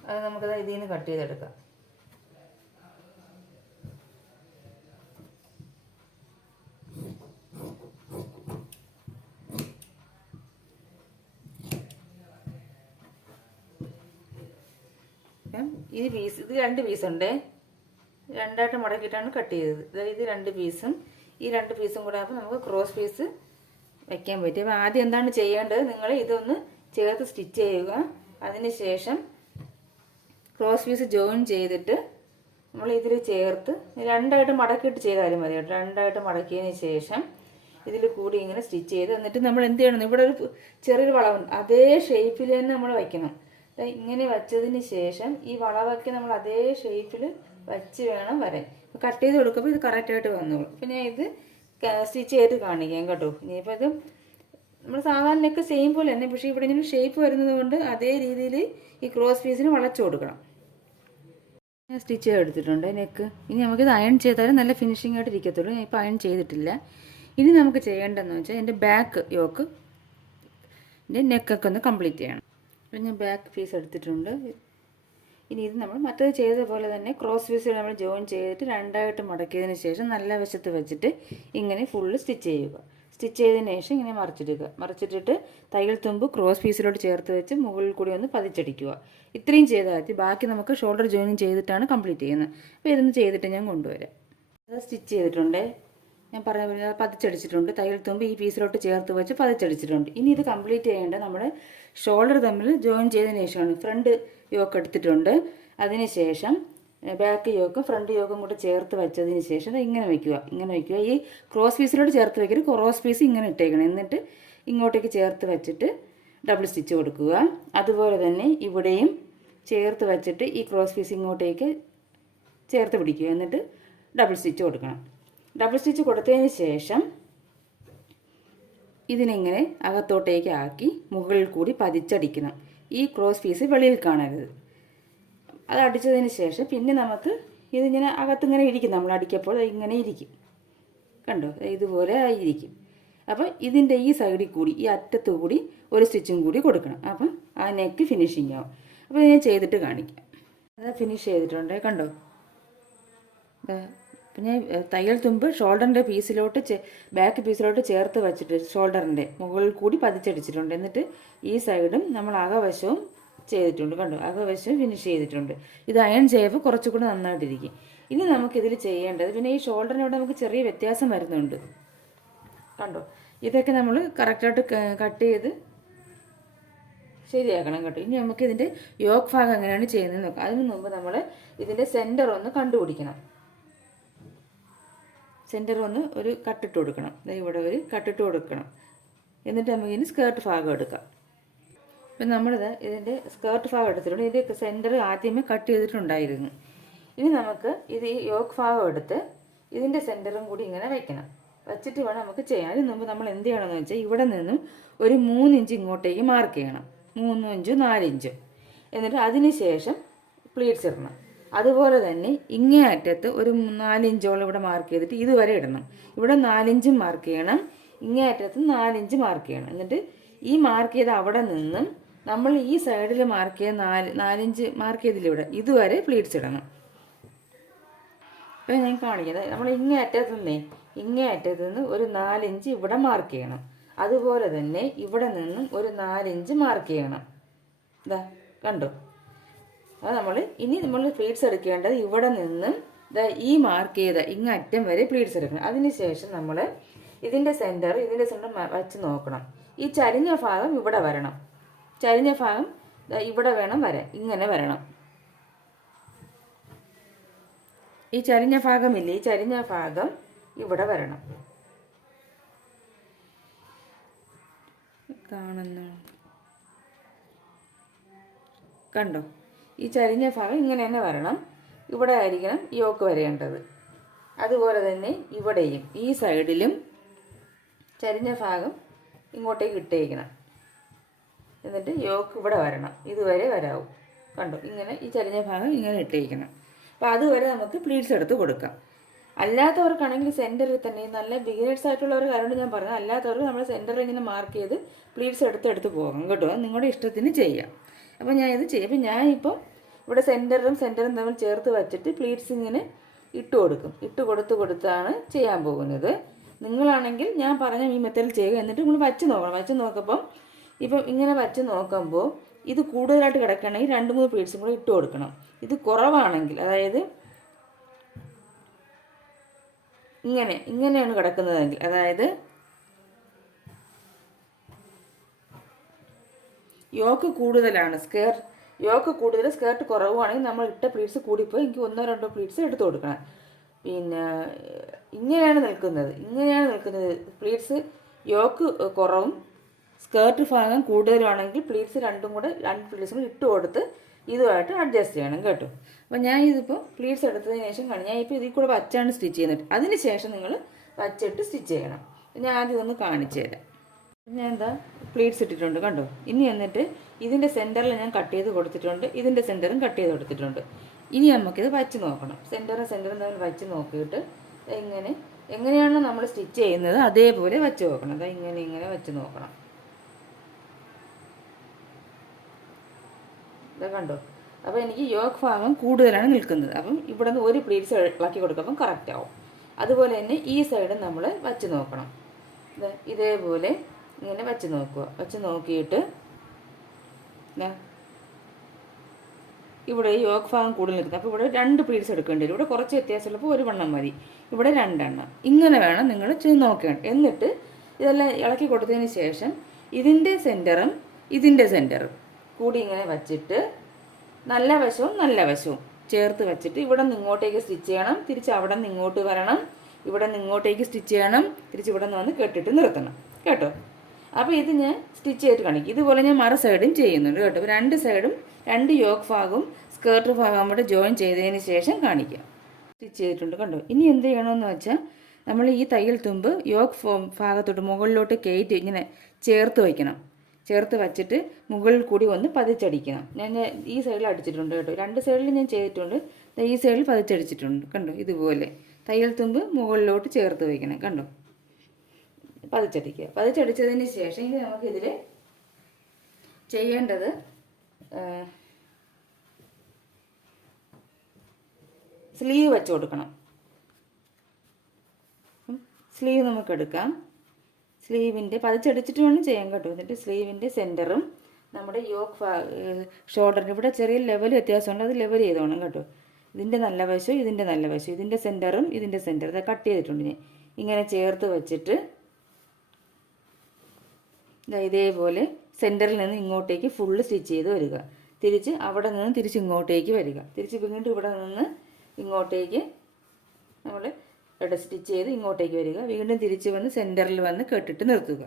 അത് നമുക്കത് ഇതിൽ നിന്ന് കട്ട് ചെയ്തെടുക്കാം. ഇത് 2 പീസുണ്ട്. 2ആയിട്ട് മടക്കിയിട്ടാണ് കട്ട് ചെയ്തത്. ഇത് 2 പീസും ഈ 2 പീസും കൂടെ ആകുമ്പോൾ നമുക്ക് ക്രോസ് പീസ് വയ്ക്കാൻ പറ്റും. അപ്പോൾ ആദ്യം എന്താണ് ചെയ്യേണ്ടത്, നിങ്ങൾ ഇതൊന്ന് ചേർത്ത് സ്റ്റിച്ച് ചെയ്യുക. അതിന് ശേഷം ക്രോസ് പീസ് ജോയിൻ ചെയ്തിട്ട് നമ്മൾ ഇതിൽ ചേർത്ത് 2ആയിട്ട് മടക്കിയിട്ട് ചെയ്താലും മതി കേട്ടോ. 2ആയിട്ട് മടക്കിയതിന് ശേഷം ഇതിൽ കൂടി ഇങ്ങനെ സ്റ്റിച്ച് ചെയ്ത് എന്നിട്ട് നമ്മൾ എന്ത് ചെയ്യണം, ഇവിടെ ഒരു ചെറിയൊരു വളവുണ്ട്, അതേ ഷേപ്പിൽ തന്നെ നമ്മൾ വയ്ക്കണം. ഇങ്ങനെ വച്ചതിന് ശേഷം ഈ വളവൊക്കെ നമ്മൾ അതേ ഷേപ്പിൽ വച്ച് വേണം വരാൻ. കട്ട് ചെയ്ത് കൊടുക്കുമ്പോൾ ഇത് കറക്റ്റായിട്ട് വന്നോളൂ. പിന്നെ ഇത് സ്റ്റിച്ച് ചെയ്ത് കാണിക്കാം കേട്ടോ. ഇനിയിപ്പോൾ ഇത് നമ്മൾ സാധാരണയൊക്കെ സെയിം പോലെ തന്നെ, പക്ഷേ ഇവിടെ ഇങ്ങനെ ഷേപ്പ് വരുന്നത് കൊണ്ട് അതേ രീതിയിൽ ഈ ക്രോസ് പീസിന് വളച്ചു കൊടുക്കണം. ഞാൻ സ്റ്റിച്ച് ചെയ്തെടുത്തിട്ടുണ്ട് നെക്ക്. ഇനി നമുക്കിത് അയൺ ചെയ്താലും നല്ല ഫിനിഷിംഗ് ആയിട്ട് ഇരിക്കത്തുള്ളൂ. ഞാൻ ഇപ്പോൾ അയൺ ചെയ്തിട്ടില്ല. ഇനി നമുക്ക് ചെയ്യേണ്ടതെന്ന് വെച്ചാൽ എൻ്റെ ബാക്ക് യോക്ക് നെക്കൊക്കെ ഒന്ന് കംപ്ലീറ്റ് ചെയ്യണം. അപ്പം ഞാൻ ബാക്ക് പീസ് എടുത്തിട്ടുണ്ട്. ഇനി ഇത് നമ്മൾ മറ്റേത് ചെയ്ത പോലെ തന്നെ ക്രോസ് പീസ് നമ്മൾ ജോയിൻ ചെയ്തിട്ട് 2ആയിട്ട് മടക്കിയതിന് ശേഷം നല്ല വശത്ത് വെച്ചിട്ട് ഇങ്ങനെ ഫുള്ള് സ്റ്റിച്ച് ചെയ്യുക. സ്റ്റിച്ച് ചെയ്തതിന് ശേഷം ഇങ്ങനെ മറിച്ചിട്ടിട്ട് തയ്യൽ തുമ്പ് ക്രോസ് പീസിലോട്ട് ചേർത്ത് വെച്ച് മുകളിൽ കൂടി ഒന്ന് പതിച്ചടിക്കുക. ഇത്രയും ചെയ്താൽ മതി. ബാക്കി നമുക്ക് ഷോൾഡർ ജോയിനിങ് ചെയ്തിട്ടാണ് കംപ്ലീറ്റ് ചെയ്യുന്നത്. അപ്പോൾ ഇതൊന്ന് ചെയ്തിട്ട് ഞാൻ കൊണ്ടുവരാം. അത് സ്റ്റിച്ച് ചെയ്തിട്ടുണ്ട്. ഞാൻ പറഞ്ഞ പതിച്ചടിച്ചിട്ടുണ്ട്. തയ്യൽ തുമ്പ് ഈ പീസിലോട്ട് ചേർത്ത് വെച്ച് പതിച്ചടിച്ചിട്ടുണ്ട്. ഇനി ഇത് കംപ്ലീറ്റ് ചെയ്യേണ്ടത് നമ്മൾ ഷോൾഡർ തമ്മിൽ ജോയിൻ ചെയ്തതിന് ശേഷമാണ്. ഫ്രണ്ട് യോക്ക് എടുത്തിട്ടുണ്ട്. അതിന് ശേഷം ബാക്ക് യോക്കും ഫ്രണ്ട് യോക്കും കൂടെ ചേർത്ത് വെച്ചതിന് ശേഷം ഇങ്ങനെ വയ്ക്കുക. ഈ ക്രോസ് പീസിലോട്ട് ചേർത്ത് വയ്ക്കരുത്. ക്രോസ് പീസ് ഇങ്ങനെ ഇട്ടേക്കണം. എന്നിട്ട് ഇങ്ങോട്ടേക്ക് ചേർത്ത് വെച്ചിട്ട് ഡബിൾ സ്റ്റിച്ച് കൊടുക്കുക. അതുപോലെ തന്നെ ഇവിടെയും ചേർത്ത് വെച്ചിട്ട് ഈ ക്രോസ് പീസ് ഇങ്ങോട്ടേക്ക് ചേർത്ത് പിടിക്കുക. എന്നിട്ട് ഡബിൾ സ്റ്റിച്ച് കൊടുക്കണം. ഡബിൾ സ്റ്റിച്ച് കൊടുത്തതിന് ശേഷം ഇതിനിങ്ങനെ അകത്തോട്ടേക്ക് ആക്കി മുകളിൽ കൂടി പതിച്ചടിക്കണം. ഈ ക്രോസ് പീസ് വെളിയിൽ കാണരുത്. അത് അടിച്ചതിന് ശേഷം പിന്നെ നമുക്ക് ഇതിങ്ങനെ അകത്തിങ്ങനെ ഇരിക്കും. നമ്മൾ അടിക്കപ്പോൾ ഇങ്ങനെ ഇരിക്കും. കണ്ടോ, ഇതുപോലെ ആയിരിക്കും. അപ്പോൾ ഇതിൻ്റെ ഈ സൈഡിൽ കൂടി ഈ അറ്റത്തു കൂടി ഒരു സ്റ്റിച്ചും കൂടി കൊടുക്കണം. അപ്പം ആ നെക്ക് ഫിനിഷിങ് ആവും. അപ്പോൾ ഞാൻ ചെയ്തിട്ട് കാണിക്കാം. അത് ഫിനിഷ് ചെയ്തിട്ടുണ്ട്. കണ്ടോ, പിന്നെ തയ്യൽ തുമ്പ് ഷോൾഡറിൻ്റെ പീസിലോട്ട് ബാക്ക് പീസിലോട്ട് ചേർത്ത് വെച്ചിട്ട് ഷോൾഡറിൻ്റെ മുകളിൽ കൂടി പതിച്ചടിച്ചിട്ടുണ്ട്. എന്നിട്ട് ഈ സൈഡും നമ്മൾ അകവശവും ചെയ്തിട്ടുണ്ട്. കണ്ടോ, അകവശവും ഫിനിഷ് ചെയ്തിട്ടുണ്ട്. ഇത് അയൺ ചെയ്യുമ്പോൾ കുറച്ചുകൂടി നന്നായിട്ടിരിക്കും. ഇനി നമുക്കിതിൽ ചെയ്യേണ്ടത്, പിന്നെ ഈ ഷോൾഡറിനോട് നമുക്ക് ചെറിയ വ്യത്യാസം വരുന്നുണ്ട്. കണ്ടോ, ഇതൊക്കെ നമ്മൾ കറക്റ്റായിട്ട് കട്ട് ചെയ്ത് ശരിയാക്കണം കേട്ടോ. ഇനി നമുക്ക് ഇതിൻ്റെ യോക്ക് ഭാഗം എങ്ങനെയാണ് ചെയ്യുന്നത് നോക്കാം. അതിന് മുമ്പ് നമ്മൾ ഇതിൻ്റെ സെൻറ്റർ ഒന്ന് കണ്ടുപിടിക്കണം. സെൻറ്റർ ഒന്ന് ഒരു കട്ടിട്ട് കൊടുക്കണം. ഇവിടെ ഒരു കട്ടിട്ട് കൊടുക്കണം. എന്നിട്ട് നമുക്ക് ഇനി സ്കേർട്ട് ഭാഗം എടുക്കാം. ഇപ്പം നമ്മളിത് ഇതിൻ്റെ സ്കേർട്ട് ഭാഗം എടുത്തിട്ടുണ്ട്. ഇതിൻ്റെ സെൻറ്റർ ആദ്യമേ കട്ട് ചെയ്തിട്ടുണ്ടായിരുന്നു. ഇനി നമുക്ക് ഇത് ഈ യോക്ക് ഭാഗം എടുത്ത് ഇതിൻ്റെ സെൻറ്ററും കൂടി ഇങ്ങനെ വയ്ക്കണം. വച്ചിട്ട് വേണം നമുക്ക് ചെയ്യാൻ. അതിന് മുമ്പ് നമ്മൾ എന്ത് ചെയ്യണമെന്ന് വെച്ചാൽ ഇവിടെ നിന്നും ഒരു 3 ഇഞ്ച് ഇങ്ങോട്ടേക്ക് മാർക്ക് ചെയ്യണം. 3 ഇഞ്ച് 4 ഇഞ്ച്. എന്നിട്ട് അതിന് ശേഷം പ്ലീറ്റ്സ് ഇടണം. അതുപോലെ തന്നെ ഇങ്ങേ അറ്റത്ത് ഒരു 4 ഇഞ്ചോളം ഇവിടെ മാർക്ക് ചെയ്തിട്ട് ഇതുവരെ ഇടണം. ഇവിടെ 4 ഇഞ്ചും മാർക്ക് ചെയ്യണം. ഇങ്ങേ അറ്റത്ത് 4 ഇഞ്ച് മാർക്ക് ചെയ്യണം. എന്നിട്ട് ഈ മാർക്ക് ചെയ്ത് അവിടെ നിന്നും നമ്മൾ ഈ സൈഡിൽ മാർക്ക് ചെയ്ത് 4 ഇഞ്ച് മാർക്ക് ചെയ്തില്ല ഇവിടെ ഇതുവരെ പ്ലീറ്റ്സ് ഇടണം. ഇപ്പം ഞാൻ കാണിക്കുന്നത്, നമ്മൾ ഇങ്ങേ അറ്റത്ത് നിന്ന് ഒരു 4 ഇഞ്ച് ഇവിടെ മാർക്ക് ചെയ്യണം. അതുപോലെ തന്നെ ഇവിടെ നിന്നും ഒരു 4 ഇഞ്ച് മാർക്ക് ചെയ്യണം. ഇതാ കണ്ടോ, അത് നമ്മൾ പ്ലീറ്റ്സ് എടുക്കേണ്ടത് ഇവിടെ നിന്നും ഈ മാർക്ക് ചെയ്ത ഇങ്ങ് അറ്റം വരെ പ്ലീറ്റ്സ് എടുക്കണം. അതിനുശേഷം നമ്മൾ ഇതിൻ്റെ സെൻറ്റർ വച്ച് നോക്കണം. ഈ ചരിഞ്ഞ ഭാഗം ഇവിടെ വരണം. ചരിഞ്ഞ ഭാഗം ഇവിടെ വേണം വരാൻ. ഇങ്ങനെ വരണം. ഈ ചരിഞ്ഞ ഭാഗമില്ലേ, ഈ ചരിഞ്ഞ ഭാഗം ഇവിടെ വരണം. കാണുന്നു, കണ്ടോ, ഈ ചരിഞ്ഞ ഭാഗം ഇങ്ങനെ തന്നെ വരണം. ഇവിടെ ആയിരിക്കണം യോക്ക് വരേണ്ടത്. അതുപോലെ തന്നെ ഇവിടെയും ഈ സൈഡിലും ചരിഞ്ഞ ഭാഗം ഇങ്ങോട്ടേക്ക് ഇട്ടേക്കണം. എന്നിട്ട് യോക്ക് ഇവിടെ വരണം. ഇതുവരെ വരാവും. കണ്ടോ, ഇങ്ങനെ ഈ ചരിഞ്ഞ ഭാഗം ഇങ്ങനെ ഇട്ടിരിക്കണം. അപ്പോൾ അതുവരെ നമുക്ക് പ്ലീറ്റ്സ് എടുത്ത് കൊടുക്കാം. അല്ലാത്തവർക്കാണെങ്കിൽ സെൻറ്ററിൽ തന്നെ, നല്ല ബിഗിനേഴ്സ് ആയിട്ടുള്ളവർ കാരണം ഞാൻ പറഞ്ഞത്, അല്ലാത്തവർക്ക് നമ്മൾ സെൻറ്ററിൽ ഇങ്ങനെ മാർക്ക് ചെയ്ത് പ്ലീറ്റ്സ് എടുത്ത് പോകാം കേട്ടോ. അത് നിങ്ങളുടെ ഇഷ്ടത്തിന് ചെയ്യാം. അപ്പോൾ ഞാൻ ഇത് ചെയ്യും. അപ്പോൾ ഞാനിപ്പം ഇവിടെ സെൻറ്ററും തമ്മിൽ ചേർത്ത് വച്ചിട്ട് പ്ലീറ്റ്സ് ഇങ്ങനെ ഇട്ട് കൊടുക്കും. കൊടുത്താണ് ചെയ്യാൻ പോകുന്നത്. നിങ്ങളാണെങ്കിൽ ഞാൻ പറഞ്ഞ ഈ മെത്തേഡിൽ ചെയ്യുക. എന്നിട്ട് നിങ്ങൾ വച്ച് നോക്കണം. വച്ച് നോക്കുമ്പം ഇപ്പം ഇങ്ങനെ വച്ച് നോക്കുമ്പോൾ ഇത് കൂടുതലായിട്ട് കിടക്കണമെങ്കിൽ 2-3 പ്ലീറ്റ്സും കൂടെ ഇട്ട് കൊടുക്കണം. ഇത് കുറവാണെങ്കിൽ, അതായത് ഇങ്ങനെയാണ് കിടക്കുന്നതെങ്കിൽ, അതായത് യോക്ക് കൂടുതലാണ്, യോക്ക് കൂടുതൽ സ്കേർട്ട് കുറവാണെങ്കിൽ നമ്മൾ ഇട്ട പ്ലീറ്റ്സ് കൂടിപ്പോയി എനിക്ക് 1-2 പ്ലീറ്റ്സ് എടുത്തു കൊടുക്കണം. പിന്നെ ഇങ്ങനെയാണ് നിൽക്കുന്നത് പ്ലീറ്റ്സ് യോക്ക് കുറവും സ്കേർട്ട് ഭാഗം കൂടുതലുമാണെങ്കിൽ പ്ലീറ്റ്സ് 2 പ്ലീറ്റ്സും കൂടി ഇട്ട് കൊടുത്ത് ഇതുമായിട്ട് അഡ്ജസ്റ്റ് ചെയ്യണം കേട്ടോ. അപ്പോൾ ഞാൻ ഇതിപ്പോൾ പ്ലീറ്റ്സ് എടുത്തതിന് ശേഷം ഞാൻ ഇപ്പോൾ ഇതിൽ കൂടെ വച്ചാണ് സ്റ്റിച്ച് ചെയ്യുന്നത്. അതിന് ശേഷം നിങ്ങൾ വച്ചിട്ട് സ്റ്റിച്ച് ചെയ്യണം. ഞാൻ ആദ്യം ഒന്ന് കാണിച്ചു തരാം. ഞാൻ എന്താ പ്ലീറ്റ്സ് ഇട്ടിട്ടുണ്ട് കണ്ടോ. ഇനി എന്നിട്ട് ഇതിൻ്റെ സെൻറ്ററിൽ ഞാൻ കട്ട് ചെയ്ത് കൊടുത്തിട്ടുണ്ട്, ഇതിൻ്റെ സെൻറ്ററും കട്ട് ചെയ്ത് കൊടുത്തിട്ടുണ്ട്. ഇനി നമുക്കിത് വച്ച് നോക്കണം. സെൻറ്ററും തമ്മിൽ വച്ച് നോക്കിയിട്ട് എങ്ങനെയാണോ നമ്മൾ സ്റ്റിച്ച് ചെയ്യുന്നത് അതേപോലെ വച്ച് നോക്കണം. അതാ ഇങ്ങനെ വച്ച് നോക്കണം. ഇതാ കണ്ടോ. അപ്പോൾ എനിക്ക് യോക്ക് ഭാഗം കൂടുതലാണ് നിൽക്കുന്നത്. അപ്പം ഇവിടെ നിന്ന് ഒരു പ്ലീറ്റ്സ് ഇളക്കി കൊടുക്കുമ്പം കറക്റ്റ് ആവും. അതുപോലെ തന്നെ ഈ സൈഡും നമ്മൾ വച്ച് നോക്കണം. ഇതേപോലെ ഇങ്ങനെ വച്ച് നോക്കുക. വച്ച് നോക്കിയിട്ട് ഇവിടെ യോക്ക് ഭാഗം കൂടുതൽ നിൽക്കുന്നത്. അപ്പോൾ ഇവിടെ 2 പ്ലീറ്റ്സ് എടുക്കേണ്ടി വരും. ഇവിടെ കുറച്ച് വ്യത്യാസമുള്ളപ്പോൾ 1 എണ്ണം മതി. ഇവിടെ 2 എണ്ണം. ഇങ്ങനെ വേണം നിങ്ങൾ ചെയ്ത് നോക്കണം. എന്നിട്ട് ഇതെല്ലാം ഇളക്കി കൊടുത്തതിന് ശേഷം ഇതിൻ്റെ സെൻറ്ററും കൂടി ഇങ്ങനെ വച്ചിട്ട് നല്ല വശവും ചേർത്ത് വച്ചിട്ട് ഇവിടെ നിന്ന് ഇങ്ങോട്ടേക്ക് സ്റ്റിച്ച് ചെയ്യണം. തിരിച്ച് അവിടെ നിന്ന് ഇങ്ങോട്ട് വരണം. ഇവിടെ നിന്ന് ഇങ്ങോട്ടേക്ക് സ്റ്റിച്ച് ചെയ്യണം. തിരിച്ച് ഇവിടെ നിന്ന് കെട്ടിട്ട് നിർത്തണം കേട്ടോ. അപ്പോൾ ഇത് ഞാൻ സ്റ്റിച്ച് ചെയ്തിട്ട് കാണിക്കും. ഇതുപോലെ ഞാൻ മറു സൈഡും ചെയ്യുന്നുണ്ട് കേട്ടോ. 2 സൈഡും 2 യോക്ക് ഭാഗവും സ്കേർട്ട് ഭാഗം കൂടെ ജോയിൻ ചെയ്തതിന് ശേഷം കാണിക്കാം. സ്റ്റിച്ച് ചെയ്തിട്ടുണ്ട് കണ്ടോ. ഇനി എന്ത് ചെയ്യണമെന്ന് വെച്ചാൽ നമ്മൾ ഈ തയ്യൽ തുമ്പ് യോക്ക് ഭാഗത്തോട്ട് മുകളിലോട്ട് കയറ്റി ഇങ്ങനെ ചേർത്ത് വയ്ക്കണം. ചേർത്ത് വച്ചിട്ട് മുകളിൽ കൂടി ഒന്ന് പതിച്ചടിക്കണം. ഞാൻ ഈ സൈഡിൽ അടിച്ചിട്ടുണ്ട് കേട്ടോ. 2 സൈഡിൽ ഞാൻ ചെയ്തിട്ടുണ്ട്. ഈ സൈഡിൽ പതിച്ചടിച്ചിട്ടുണ്ട് കണ്ടോ. ഇതുപോലെ തയ്യൽ തുമ്പ് മുകളിലോട്ട് ചേർത്ത് വയ്ക്കണം കണ്ടോ. പതിച്ചടിച്ചതിന് ശേഷം ഇനി നമുക്കിതിൽ ചെയ്യേണ്ടത് സ്ലീവ് വെച്ച് കൊടുക്കണം. സ്ലീവ് നമുക്കെടുക്കാം. സ്ലീവിൻ്റെ പതിച്ചടിച്ചിട്ട് വേണം ചെയ്യാൻ കേട്ടോ. എന്നിട്ട് സ്ലീവിൻ്റെ സെൻറ്ററും നമ്മുടെ യോക്ക് ഷോൾഡറിൻ്റെ ഇവിടെ ചെറിയ ലെവൽ വ്യത്യാസമുണ്ട്. അത് ലെവൽ ചെയ്തോണം കേട്ടോ. ഇതിൻ്റെ നല്ല വശവും ഇതിൻ്റെ സെൻറ്ററും ഇത് കട്ട് ചെയ്തിട്ടുണ്ട് ഞാൻ. ഇങ്ങനെ ചേർത്ത് വെച്ചിട്ട് ഇതേപോലെ സെൻറ്ററിൽ നിന്ന് ഇങ്ങോട്ടേക്ക് ഫുള്ള് സ്റ്റിച്ച് ചെയ്ത് വരിക. തിരിച്ച് അവിടെ നിന്ന് തിരിച്ച് ഇങ്ങോട്ടേക്ക് വരിക. തിരിച്ച് വീണ്ടും ഇവിടെ നിന്ന് ഇങ്ങോട്ടേക്ക് നമ്മൾ സ്റ്റിച്ച് ചെയ്ത് ഇങ്ങോട്ടേക്ക് വരിക. വീണ്ടും തിരിച്ച് വന്ന് സെൻറ്ററിൽ വന്ന് കെട്ടിട്ട് നിർത്തുക.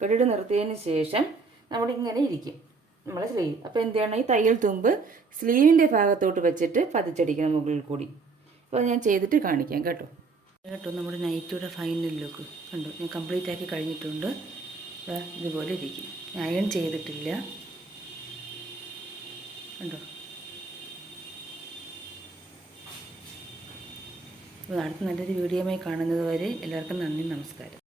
കെട്ടിട്ട് നിർത്തിയതിന് ശേഷം നമ്മളിങ്ങനെ ഇരിക്കും നമ്മളെ സ്ലീവ്. അപ്പോൾ എന്ത് ചെയ്യണം, ഈ തയ്യൽ തുമ്പ് സ്ലീവിൻ്റെ ഭാഗത്തോട്ട് വെച്ചിട്ട് പതിച്ചടിക്കണം മുകളിൽ കൂടി. അപ്പോൾ ഞാൻ ചെയ്തിട്ട് കാണിക്കാം കേട്ടോ. നമ്മുടെ നൈറ്റിയുടെ ഫൈനൽ ലുക്ക് കണ്ടോ. ഞാൻ കംപ്ലീറ്റ് ആക്കി കഴിഞ്ഞിട്ടുണ്ട്. ഇതുപോലെ ഇരിക്കും. അയൺ ചെയ്തിട്ടില്ല കണ്ടോ. അപ്പോൾ അടുത്ത നല്ലൊരു വീഡിയോയുമായി കാണുന്നത് വരെ എല്ലാവർക്കും നന്ദി, നമസ്കാരം.